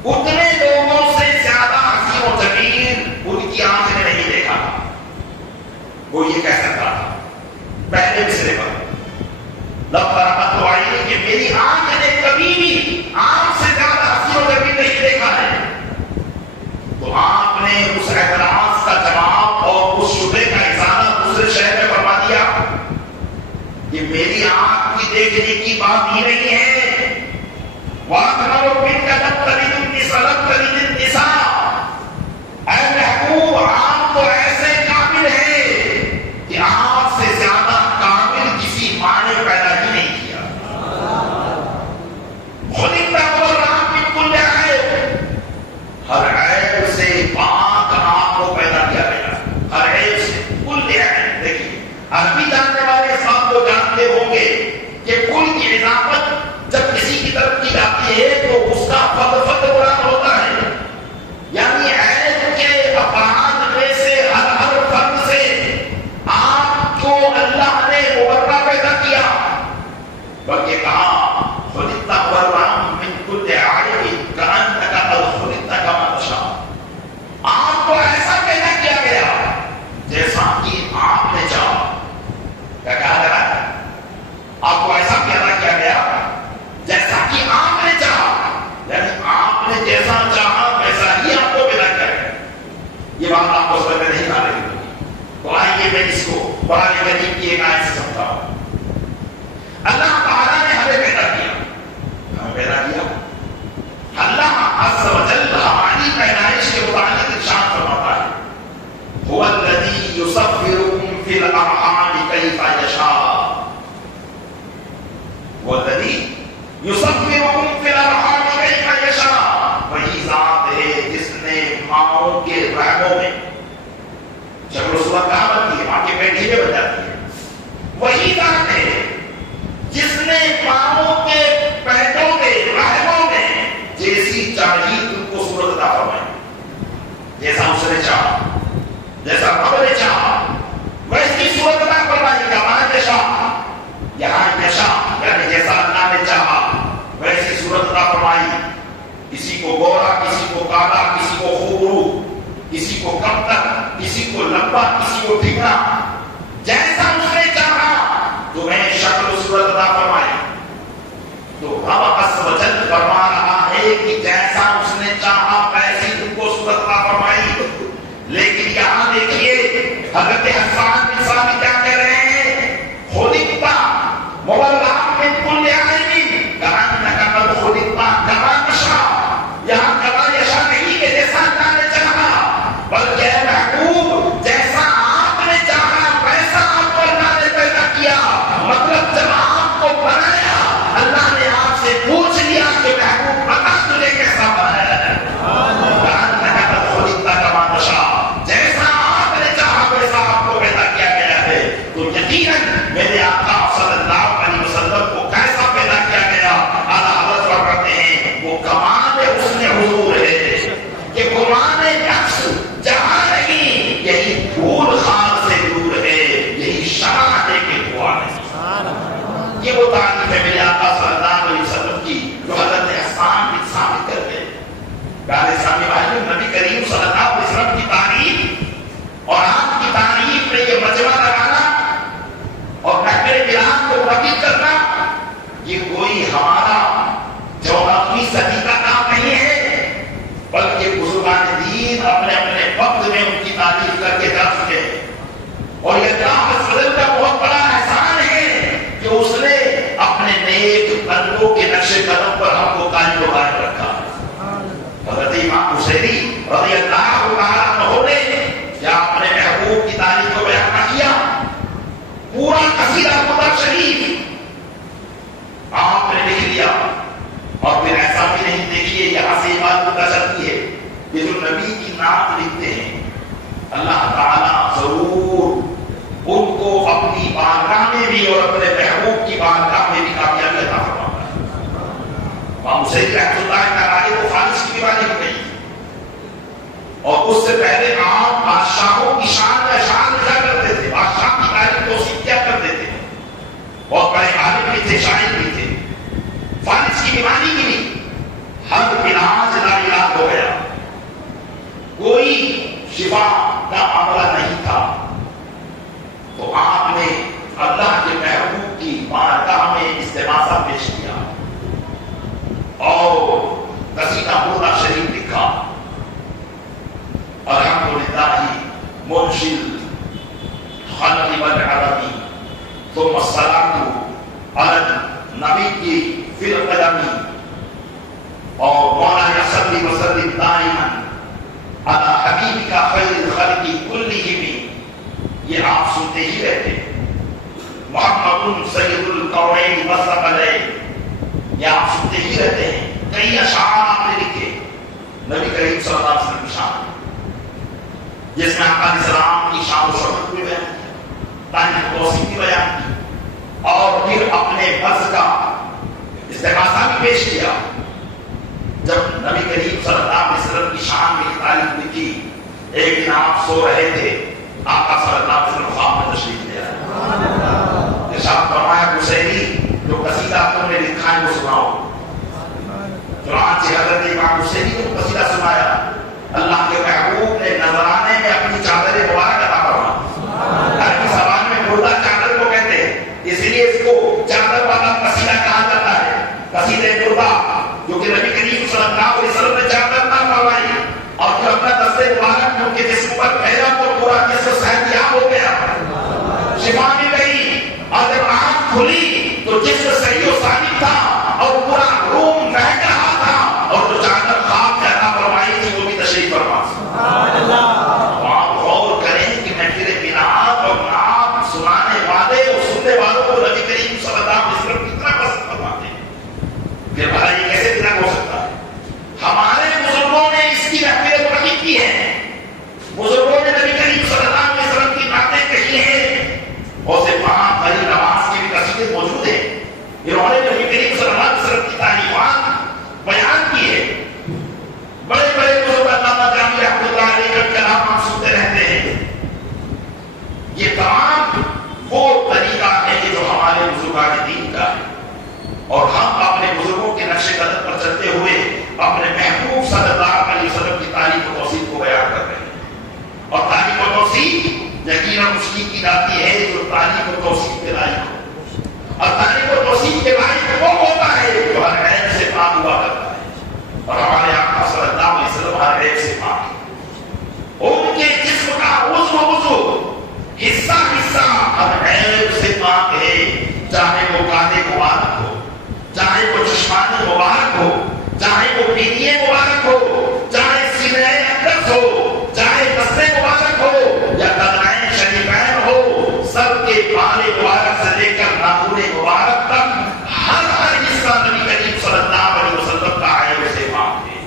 اتنے لوگوں سے زیادہ حسین و جمیل ان کی آنکھ نے نہیں دیکھا تھا؟ وہ یہ کہہ سکتا تھا پہلے مصرے پر لب برکت و عینی کہ میری آنکھ نے کبھی بھی آپ سے زیادہ حسین و جمیل نہیں دیکھا ہے۔ تو آپ نے اس اعتراض کا جواب اور اس شبے کا ازالہ دوسرے شہر میں فرما دیا کہ میری آنکھ کی دیکھنے کی بات ہی نہیں ہے۔ وَأَكْمَلُ مِنْكَ لَمْ تَلِدِ النِّسَاءَ لَمْ تَلِدِ النِّسَاءَ، اے محبوب آپ تو ایسے کامل ہیں کہ آپ سے زیادہ کامل کسی ماں نے پیدا ہی نہیں کیا۔ خُلِقْتَ مُبَرَّأً مِنْ كُلِّ عَیْبٍ، ہر عیب سے پاک آپ کو پیدا کیا گیا، ہر عیب سے، کل عیب۔ دیکھیے عربی جاننے والے اس بات کو جانتے ہوں گے کہ کل کی اضافت جب کسی کی طرف کی جاتی ہے تو اس کا فد مراد ہوتا ہے، یعنی عیب کے افراد میں سے ہر فرد سے آپ کو اللہ نے مبرہ پیدا کیا، بلکہ کہا خُلِقْتَ مُبَرَّأً مِنْ كُلِّ عَیْبٍ كَأَنَّكَ قَدْ خُلِقْتَ كَمَا تَشَاءُ، آپ کو ایسا پیدا کیا گیا جیسا کہ آپ نے چاہا۔ والذی یصورکم فی الارحام کیف یشاء، وہی ذات ہے جس نے ماؤں کے رحموں میں، شکل و صورت کہاں بنتی ہے؟ ماں کے پیٹ ہی میں بن جاتی ہے. وہی ذات ہے جس نے ماؤں کے پیٹوں میں رحموں میں جیسی چاہی ان کو صورت عطا فرمائی، جیسا اس نے چاہا، جیسا رب نے چاہا ویسی صورت عطا فرمائی. کما یشاء، یہاں یشاء یعنی جیسا اللہ نے چاہا ویسی صورت عطا فرمائی. کسی کو گورا، کسی کو کالا، کسی کو خوبرو، کسی کو کمتر، کسی کو لمبا، کسی کو ٹھیکرا، جیسا اس نے چاہا تمہیں شکل و صورت عطا فرمائی. تو رب عز و جل فرما رہا ہے کہ جیسا اس نے چاہا ویسی تم کو صورت عطا فرمائی. لیکن یہاں دیکھیے حضرت حسان بن ثابت کیا کہہ رہے ہیں؟ خلقتا مبرأ من کل عیب کأنک قد خلقتا کما تشاء. یہاں کما یشاء نہیں کہ جیسا اللہ نے چاہا، بلکہ محبوب جیسا آپ نے چاہا ویسا آپ کو اللہ نے پیدا کیا. مطلب جب آپ کو بنایا اللہ نے آپ سے پوچھ لیا کہ محبوب بتا تجھے کیسا بنایا ہے. کأنک قد خلقتا کما تشاء، جیسا آپ نے چاہا ویسا آپ کو پیدا کیا گیا ہے. تو یقیناً میرے آقا صلی اللہ علیہ وسلم کو کیسا پیدا کیا گیا؟ اعلیٰ حضرت فرماتے ہیں وہ کمال حسن حضور ہے کہ گمان نفس جہاں نہیں، یہی پھول خار سے دور ہے، یہی شمع ہے کہ دعا نہیں. یہ وہ تعریف ہے میرے آقا صلی اللہ علیہ وسلم کی جو حضرت حسان بن ثابت کرتے ہیں. پیارے سامنے بھائیوں، نبی کریم صلی اللہ علیہ وسلم کی تعریف اور آپ کی تعریف میں یہ مجمع لگانا اور محفل میلاد کو منعقد کرنا، یہ کوئی ہمارا 14ویں صدی کا کام نہیں ہے، بلکہ بزرگان دین اپنے اپنے وقت میں ان کی تعریف کر کے جا چکے ہیں. اور یہ اللہ عز و جل کا بہت بڑا احسان ہے کہ اس نے اپنے نیک بندوں کے نقش قدم پر ہم کو قائم و قائم رکھا. حضرت امام حسینی رضی اللہ تعالیٰ عنہ نے کیا اپنے محبوب کی تعریف کو بیان نہ کیا؟ پورا قصیدہ خدا شریف آپ نے لکھ دیا. اور پھر ایسا بھی نہیں، دیکھیے یہاں سے بات پتہ چلتی ہے کہ جو نبی کی نعت لکھتے ہیں اللہ تعالیٰ ضرور ان کو اپنی بارگاہ میں بھی اور اپنے محبوب کی بارگاہ میں بھی کامیابی عطا فرماتا ہے. امام حسین رحمۃ اللہ تعالیٰ کو فارس کی بیماری ہو گئی اور اس سے پہلے آپ بادشاہوں کی شان کا شان کیا کرتے تھے، بادشاہ کی تعریف توصیف کیا کرتے تھے، بہت بڑے عالم بھی تھے، شاعر بھی تھے. فارس کی بیماری کی بھی ہر علاج لاعلاج ہو گیا، کوئی شفا کا معاملہ نہیں تھا. تو آپ نے اللہ کے محبوب کی بارگاہ میں استغاثہ پیش کیا اور قصیدہ بردہ شریف لکھا. الحمدللہ منشل خلق والعالمی ثم الصلاة علی النبی فی القدمی اور مولا یصلی وسلم دائما علی حبیبک خیر الخلق کلہم. یہ آپ سنتے ہی رہتے محمد سید القونین والثقلین، یہ آپ سنتے ہی رہتے ہیں. کئی اشعار آپ نے لکھے نبی کریم صلی اللہ علیہ وسلم کی شان، جس میں آقا علیہ السلام کی شان و شوکت بھی بیان کی، تعریف و توصیف بھی بیان کی، اور پھر اپنے بس کا استغاثہ بھی پیش کیا. جب نبی کریم صلی اللہ علیہ وسلم کی شان میں تعریف لکھی، ایک دن آپ سو رہے تھے، آقا صلی اللہ علیہ وسلم خواب میں تشریف لے آئے. ارشاد فرمایا حسینی جو قصیدہ تم نے لکھا ہے وہ سناؤ. چنانچہ حضرت امام حسینی کو قصیدہ سنایا. اللہ کے محبوب نے نذرانے میں اپنی چادر مبارک عطا فرمائی. عربی زبان میں بردہ چادر کو کہتے ہیں، اس لیے اس کو چادر والا قصیدہ کہا جاتا ہے. قصیدہ بردہ جو کہ نبی کریم صلی اللہ علیہ وسلم نے چادر عطا فرمائی اور پھر اپنا دست مبارک ان کے جسم پر پہلا تو پورا جسم صحتیاب ہو گیا، شفا بھی گئی. اور جب آنکھ کھلی تو جسم صحیح و سالم تھا اور پورا روم مہک رہا تھا، اور جو چادر خواب میں عطا فرمائی تھی وہ بھی تشریف فرما. تو آپ غور کریں کہ محفل میلاد اور نعت سنانے والے اور سننے والوں کو نبی کریم صلی اللہ علیہ وسلم کتنا پسند انہوں نے نبی کریم صلی اللہ علیہ وسلم کی تعلیمات بیان کی ہے. بڑے بڑے بزرگ علامہ جامی رحمۃ اللہ علیہ کا کلام ہم سنتے رہتے ہیں. یہ تمام وہ طریقہ ہے کہ جو ہمارے بزرگان دین کا ہے، اور ہم اپنے بزرگوں کے نقش قدم پر چلتے ہوئے اپنے محبوب صلی اللہ علیہ وسلم کی تعلیم و توصیف کو بیان کر رہے ہیں. اور تعلیم و توصیف یقیناً اس کی جاتی ہے جو تعلیم و توصیف کے لائق ہو. اور تعلیم و توصیف کے لائق وہ ہوتا ہے جو ہر عیب سے پاک ہوا کرتا ہے. اور ہمارے آقا صلی اللہ علیہ وسلم ہر عیب سے پاک ہے. ان کے جسم کا عضو حصہ حصہ ہر عیب سے پاک ہے. چاہے وہ کانے مبارک ہو، چاہے وہ چشمانے مبارک ہو، چاہے وہ بینیے مبارک ہو، چاہے سینے اقدس ہو، چاہے دستے مبارک ہو یا قدمین شریفین ہو، سب کے بالے مبارک سے لے کر ناخن مبارک تک ہر حصہ نبی کریم صلی اللہ علیہ وسلم کا عیب سے پاک ہے.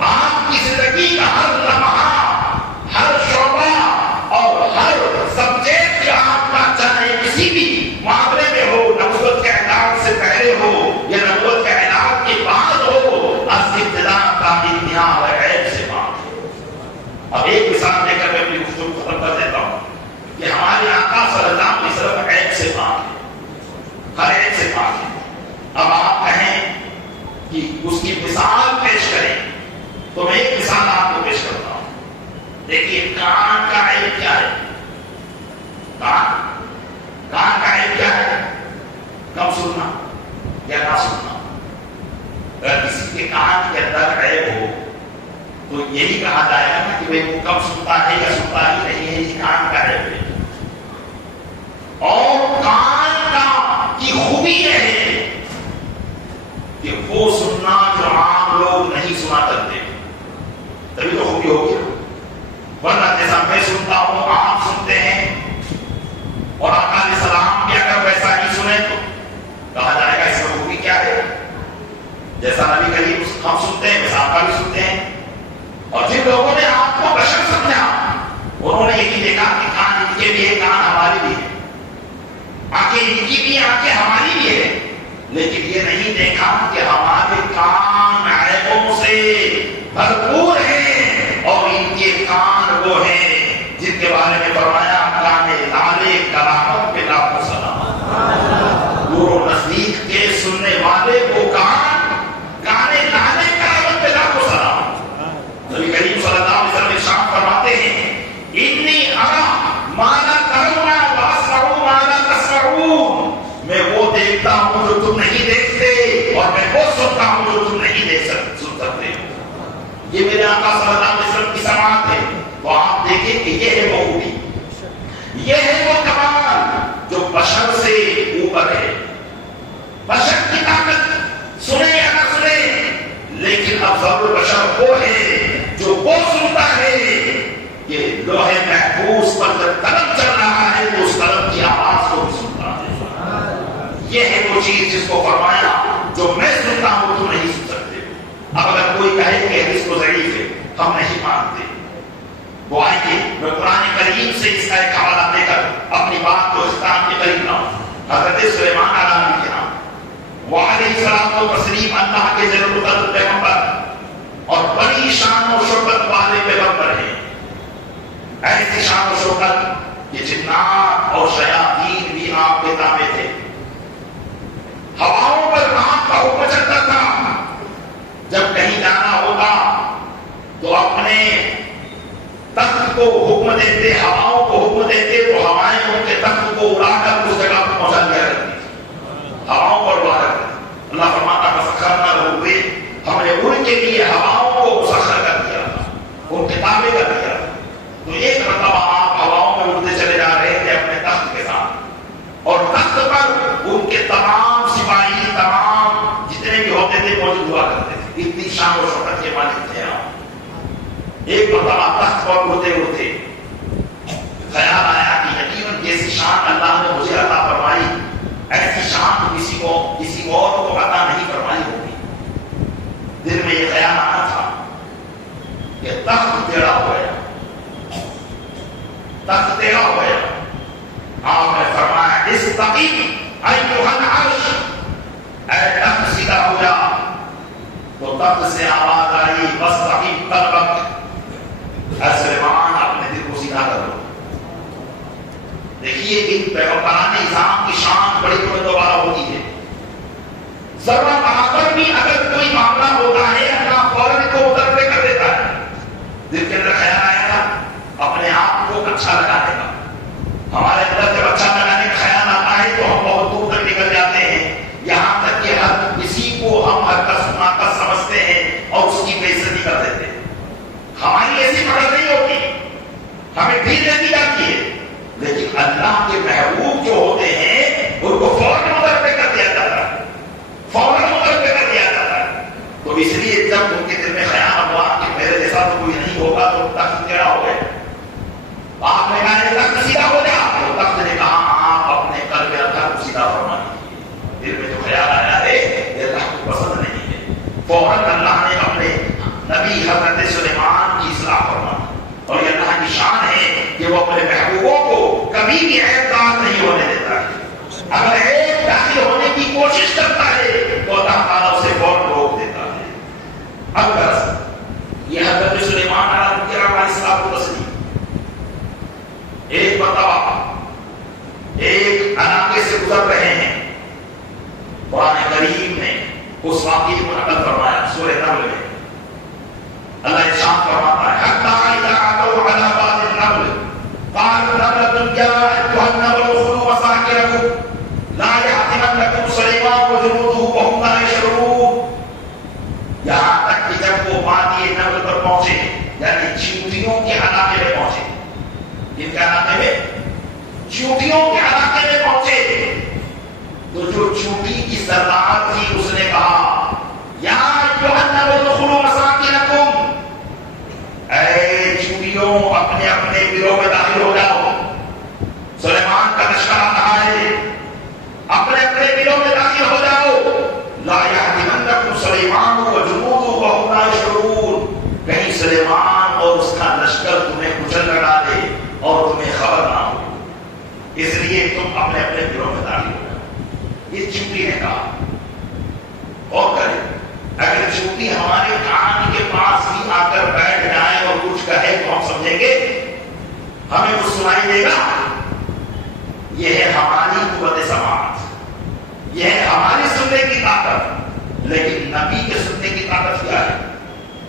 آپ کی زندگی کا ہر لمحہ، ہر شعبہ اور ہر سبجیکٹ کا آپ کا چاہے کسی بھی معاملے میں ہو، نبوت کے اعلان سے پہلے ہو یا نبوت کے اعلان کے بعد ہو، از ابتدا تا انتہا ہر عیب سے پاک ہے. اب ایک مثال دے کر میں اپنی گفتگو ختم کر دیتا ہوں کہ ہمارے آقا صلی اللہ علیہ وسلم عیب سے پاک ہے، ہر عیب سے پاک ہے. اب آپ کہیں کہ اس کی مثال پیش کریں تو میں ایک مثال آپ کو پیش کرتا ہوں. دیکھیے کان کا عیب کیا ہے؟ کان کا عیب کیا ہے؟ کم سننا یا نہ سننا. اگر کسی کے کان کے اندر عیب ہو تو یہی کہا جائے گا نا کہ وہ کم سنتا ہے یا سنتا ہی نہیں ہے، یہ کان کا عیب ہے. اور کان کا کی خوبی یہ ہے کہ وہ سننا جو عام لوگ نہیں سنا کرتے، تبھی تو خوبی ہوگی. ورنہ جیسا میں سنتا ہوں آپ سنتے ہیں اور آقا علیہ السلام بھی اگر ویسا ہی سنے تو کہا جائے گا اس میں خوبی کیا ہے. جیسا نبی کریم ہم سنتے ہیں ویسا آقا بھی سنتے ہیں. اور جن لوگوں نے آپ کو بشر سمجھا انہوں نے یہی دیکھا کہ کان ان کے بھی ہے، کان ہماری بھی ہے، آنکھیں ان کی بھی، آنکھیں ہماری بھی ہے. لیکن یہ نہیں دیکھا کہ ہمارے کان عیبوں سے بھرپور ہیں اور ان کے کان وہ ہیں جن کے بارے میں فرمایا کان لالے کرامت پہ لاکھوں سلام. دور و نزدیک کے سننے والے وہ کان لالے کرامت پہ لاکھوں سلام. نبی کریم صلی اللہ علیہ وسلم ارشاد فرماتے ہیں انی ارا ما لا ترون واسمع ما لا تسمعون. میں وہ دیکھتا ہوں جو تم نہیں دیکھتے اور میں وہ سنتا ہوں جو تم نہیں سن سکتے. یہ میرے آقا صلی اللہ علیہ وسلم کی سماعت ہے. تو آپ دیکھیں کہ یہ ہے وہ خوبی، یہ ہے وہ کمال جو بشر سے اوپر ہے. بشر کی طاقت سنے یا نہ سنے، لیکن افضل البشر وہ ہے جو وہ سنتا ہے کہ لوح محفوظ پر جب قلم چل رہا ہے تو اس قلم کی آواز کو بھی سنتا ہے. یہ ہے وہ چیز جس کو فرمایا جو میں سنتا ہوں تم نہیں سن سکتے. اب اگر کوئی کہے کہ حدیث کو ضعیف ہے، ہم نہیں مانتے، وہ آئیے میں قرآن کریم سے اس کا ایک حوالہ دے کر اپنی بات کو اختتام کے قریب لاؤں. حضرت سلیمان علیہ السلام وہ علیہ السلام و تسلیم اللہ کے ذل القدر پیغمبر اور بڑی شان و شوکت والے پیغمبر ہیں. ایسی شان و شوکت کہ جنات اور شیاطین بھی آپ کے تابع تھے. ہواؤں پر آپ کا حکم چلتا تھا. جب کہیں جانا ہوتا تو اپنے تخت کو حکم دیتے، ہواؤں کو حکم دیتے تو ہوائیں ان کے تخت کو اڑا کر اس جگہ پر پہنچا دیا کرتی تھی. ہواؤں پر اڑا کر اللہ فرماتا مسخرنا لہو، ہم نے ان کے لیے ہواؤں کو مسخر کر دیا، ان کے تابع کر دیا. تو ایک مرتبہ آپ ہواؤں میں اڑتے چلے جا رہے تھے اپنے تخت کے ساتھ، اور تخت پر ان کے تمام سپاہی، تمام جتنے بھی ہوتے تھے موجود ہوا کرتے تھے. اتنی شان و شوکت کے مالک تھے آپ. ایک مرتبہ تخت پر اڑتے اڑتے خیال آیا کہ یقیناً جیسی شان اللہ نے مجھے عطا فرمائی ایسی شان کسی اور کو عطا نہیں فرمائی ہوگی. دل میں یہ خیال آنا تھا کہ تخت ٹیڑھا ہو گیا، تخت ٹیڑھا ہو گیا. آپ نے فرمایا استقیم ایھا العرش تخت سے آواز آئی وَاسْتَقِمْ قَلْبَكَ، اے سلیمان اپنے دل کو سیدھا کر لو. دیکھیے ان پیغمبران نظام کی شان بڑی دوبارہ ہوتی ہے. ذرا برابر بھی اگر کوئی معاملہ ہوتا ہے اللہ فوراً کو ادھر پہ کر دیتا ہے. دل کے اندر خیال آیا گا اپنے آپ کو اچھا لگانے کا. ہمارے اندر جب اچھا لگانے کا خیال آتا ہے تو ہم بہت دور تک نکل جاتے ہیں، یہاں تک کہ ہر کسی کو ہم حرکت ناقص سمجھتے ہیں اور اس کی بے عزتی کر دیتے ہیں. ہماری ایسی پکڑ نہیں ہوتی، ہمیں ڈھیل نہیں جاتی ہے، لیکن اللہ کے محبوب جو ہوتے ہیں ان کو فوراً ادھر پہ کر دیا جاتا ہے، فوراً ادھر پہ کر دیا جاتا ہے. تو اس لیے جب ان کے دل میں خیال ہوا کہ میرے جیسا تو کوئی نہیں ہوگا تو تخت ٹیڑھا ہو گئے. آپ نے کہا تخت سیدھا ہو جا، تو تخت نے کہا آپ اپنے قلب اندر کو سیدھا فرما دیجیے. دل میں جو خیال آیا ہے یہ اللہ کو پسند نہیں ہے. فوراً اللہ نے اپنے نبی حضرت سلیمان کی اصلاح فرما. اور یہ اللہ کی شان ہے کہ وہ اپنے محبوبوں کو کبھی بھی عیب دار نہیں ہونے دیتا ہے. اگر عیب داخل ہونے کی کوشش کرتا ہے تو اللہ تعالیٰ اسے فوراً روک دیتا ہے. اب یہ حضرت سلیمان علیہ السلام کو تسلیم. ایک مرتبہ ایک علاقے سے گزر رہے ہیں، قرآن کریم نے اس واقعے کو نقل فرمایا. سورہ نمل میں اللہ ارشاد فرماتا ہے حتی اذا اتوا علی باب النمل قالوا نملة یا ایھا النمل ادخلوا مساکنکم لا یحطمنکم سلیمان وجنودہ وهم لا یشعرون. یہاں تک کہ جب وہ وادی نمل پر پہنچے، یعنی چیونٹیوں کے علاقے میں پہنچے. جن کے علاقے میں چیونٹیوں کے علاقے میں پہنچے تو جو چیونٹی کی سردار تھی اس نے کہا یا ایھا النمل ادخلوا مساکنکم، اے چیونٹیوں اپنے اپنے گھروں میں داخل ہو جاؤ. سلیمان کا لشکر آ رہا ہے، اپنے اپنے گھروں میں داخل ہو جاؤ. لا یحطمنکم سلیمان وجنودہ وهم لا یشعرون، کہیں سلیمان اور اس کا لشکر تمہیں کچل نہ ڈالے اور تمہیں خبر نہ ہو، اس لیے تم اپنے اپنے گھروں میں داخل ہو جاؤ. یہ چیونٹی نے کہا. اور کرے اگر چیونٹی ہمارے کان کے پاس بھی آ کر بیٹھ جائے اور کچھ کہے تو ہم سمجھیں گے ہمیں کچھ سنائی دے گا. یہ ہے ہماری قوت سماعت، یہ ہے ہماری سننے کی طاقت. لیکن نبی کے سننے کی طاقت کیا ہے؟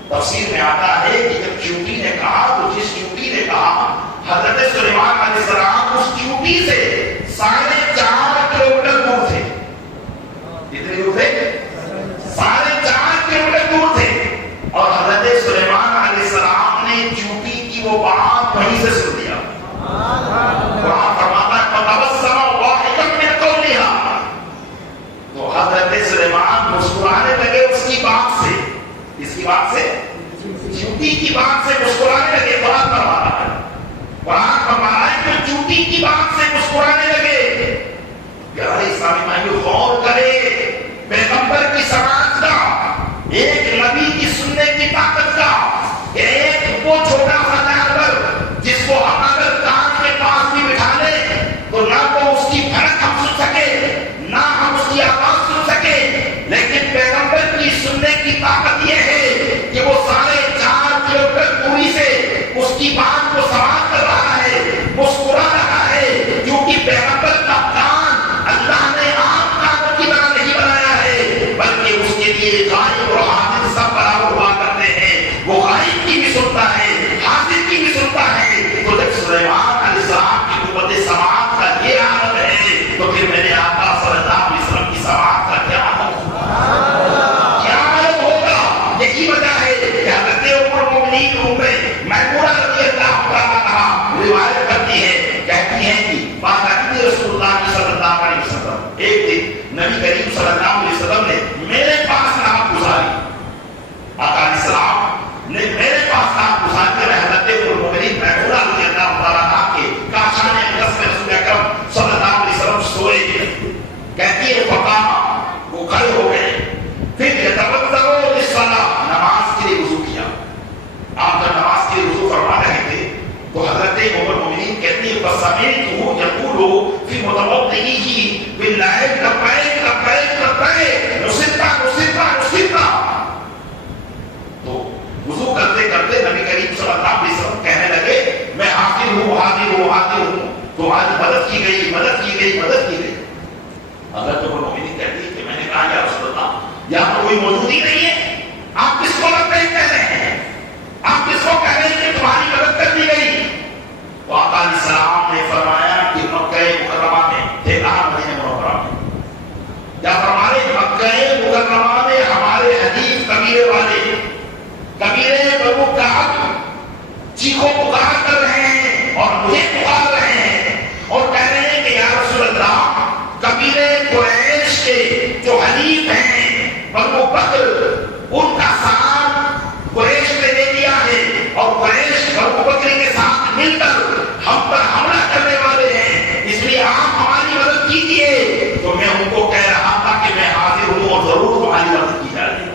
تفسیر میں آتا ہے کہ جب چیونٹی نے کہا تو جس چیونٹی نے کہا حضرت سلیمان علیہ السلام اس چیونٹی سے 4.5 کلومیٹر دور تھے. کتنے دور تھے؟ 4.5 کلومیٹر دور تھے. اور حضرت سلیمان علیہ السلام نے چیونٹی کی وہ بات وہیں سے سن لیا. قرآن فرماتا ہے فتبسم ضاحكا من قولها، تو حضرت سلیمان مسکرانے لگے اس کی بات سے. اس کی بات سے؟ چیونٹی کی بات سے مسکرانے لگے. قرآن فرماتا ہے، قرآن فرماتا ہے کہ چیونٹی کی بات سے مسکرانے لگے. پیارے اسلامی بھائیو غور کرے پیغمبر کی سماعت کا، ایک نبی کی سننے کی طاقت کا. ایک وہ چھوٹا سا جانور جس کو ہم اگر کان کے پاس بھی بٹھا لیں تو نہ تو اس کی بھڑک ہم سن سکے نہ ہم اس کی آواز سن سکے. لیکن پیغمبر کی سننے کی طاقت یہ ہے کہ وہ 4.5 کلومیٹر دوری سے اس کی بات کو سماعت کر رہا ہے، مسکرا رہا ہے. کیونکہ پیغمبر کا کان اللہ نے عام کانوں کی طرح نہیں بنایا ہے، بلکہ اس کے لیے غائب اور حاضر سب برابر ہوا کرتے ہیں. وہ غائب کی بھی سنتا ہے، حاضر کی بھی سنتا ہے. تو جب سلیمان علیہ السلام کی قوت سماعت کا یہ عالم ہے تو پھر میرے آقا صلی اللہ علیہ وسلم کی سماعت کا کیا عالم ہوگا؟ یہی وجہ ہے کہ حضرت ام المؤمنین میمونہ رضی اللہ عنہا روایت کرتی ہے، کہتی ہیں کہ باقاعدہ رسول اللہ صلی اللہ علیہ وسلم ایک دن نبی کریم صلی اللہ علیہ وسلم نے میرے پاس رات گزاری. آقا علیہ السلام نے میرے پاس رات گزاری کر حضرت ام المؤمنین میمونہ رضی اللہ عنہا کے کاشان اقدس میں رسول اکرم صلی اللہ علیہ وسلم سوئے تھے. کہتی ہے فقام، وہ کھڑے ہو گئے، پھر یتوضؤ للصلاۃ، نماز کے لیے وضو کیا. آپ جب نماز کے لیے وضو فرما رہے تھے تو حضرت ام المؤمنین کہتی ہے فسمعتہ یقول فی متوضئہ باللیل لبیک لبیک لبیک مومنین کہتی ہے کہ میں نے کہا یا رسول اللہ یہاں تو کوئی موجود ہی نہیں ہے، آپ کس کو لبیک کہہ رہے ہیں، آپ کس کو کہہ رہے ہیں کہ تمہاری مدد کر دی گئی؟ تو آقا علیہ السلام نے فرمایا کہ مکہ مکرمہ میں تھے، کہاں مدینہ منورہ میں، کیا فرما رہے مکہ مکرمہ میں ہمارے حدیث قبیلے والے قبیلے بنو کعب چیخو پکار کر رہے ہیں اور مجھے پکار رہے ہیں اور کہہ رہے ہیں کہ یا رسول اللہ قبیلے قریش کے جو حلیف ہیں بنو بکر ان کا ساتھ قریش نے دے دیا ہے اور قریش بنو بکر کے ساتھ مل کر ہم پر حملہ کرنے والے ہیں، اس لیے آپ ہماری مدد کیجیے۔ تو میں ان کو کہہ رہا تھا کہ میں حاضر ہوں اور ضرور تمہاری مدد کی جائے گی۔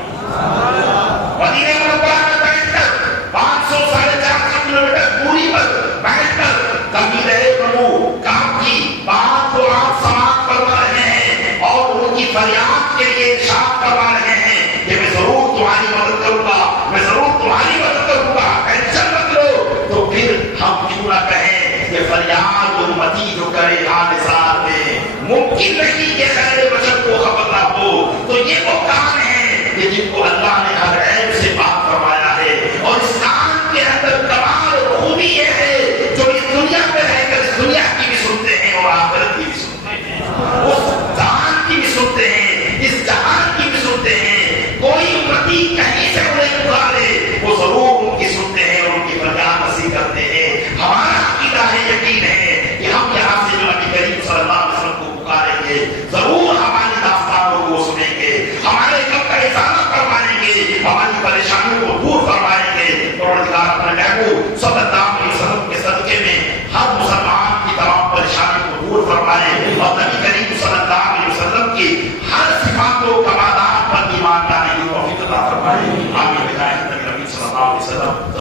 مدینہ منورہ میں بیٹھ کر 500-450 کلومیٹر دوری پر بیٹھ کر قبیلہ بنو کعب کی بات کو آپ سماعت کروا رہے ہیں اور ان کی فریاد کے لیے ارشاد کروا رہے ہیں کہ میں ضرور تمہاری مدد کروں گا، میں ضرور تمہاری مدد کروں گا، ٹینشن مت لو۔ تو پھر ہم کیوں نہ کہیں کہ فریاد امتی جو کرے حال سال میں ممکن نہیں کہ خیر بشر کو خبر نہ ہو۔ تو یہ وہ کام ہے کہ جن کو اللہ نے ہر عیب سے پاک فرمایا ہے، اور اس کام کے اندر کمال اور خوبی یہ ہے جو اس دنیا میں رہ کر اس دنیا کی بھی سنتے ہیں اور آخرت کی بھی سنتے ہیں، اس جہان کی بھی سنتے ہیں، اس جہان کی بھی سنتے ہیں۔ کوئی امتی کہیں سے انہیں پکارے وہ ضرور ان کی سنتے ہیں اور ان کی فریاد نصیب کرتے ہیں۔ ہمارا عقیدہ ہے، یقین ہے کہ ہم یہاں سے جو نبی کریم صلی اللہ علیہ وسلم کو پکاریں گے ضرور ہماری داستانوں کو سنیں گے، ہمارے غم کا ازالہ فرمائیں گے، ہماری پریشانیوں کو دور فرمائیں گے۔ پروردگار اپنے محبوب صلی اللہ علیہ وسلم کے صدقے میں ہر مسلمان کی تمام پریشانیوں کو دور فرمائے اور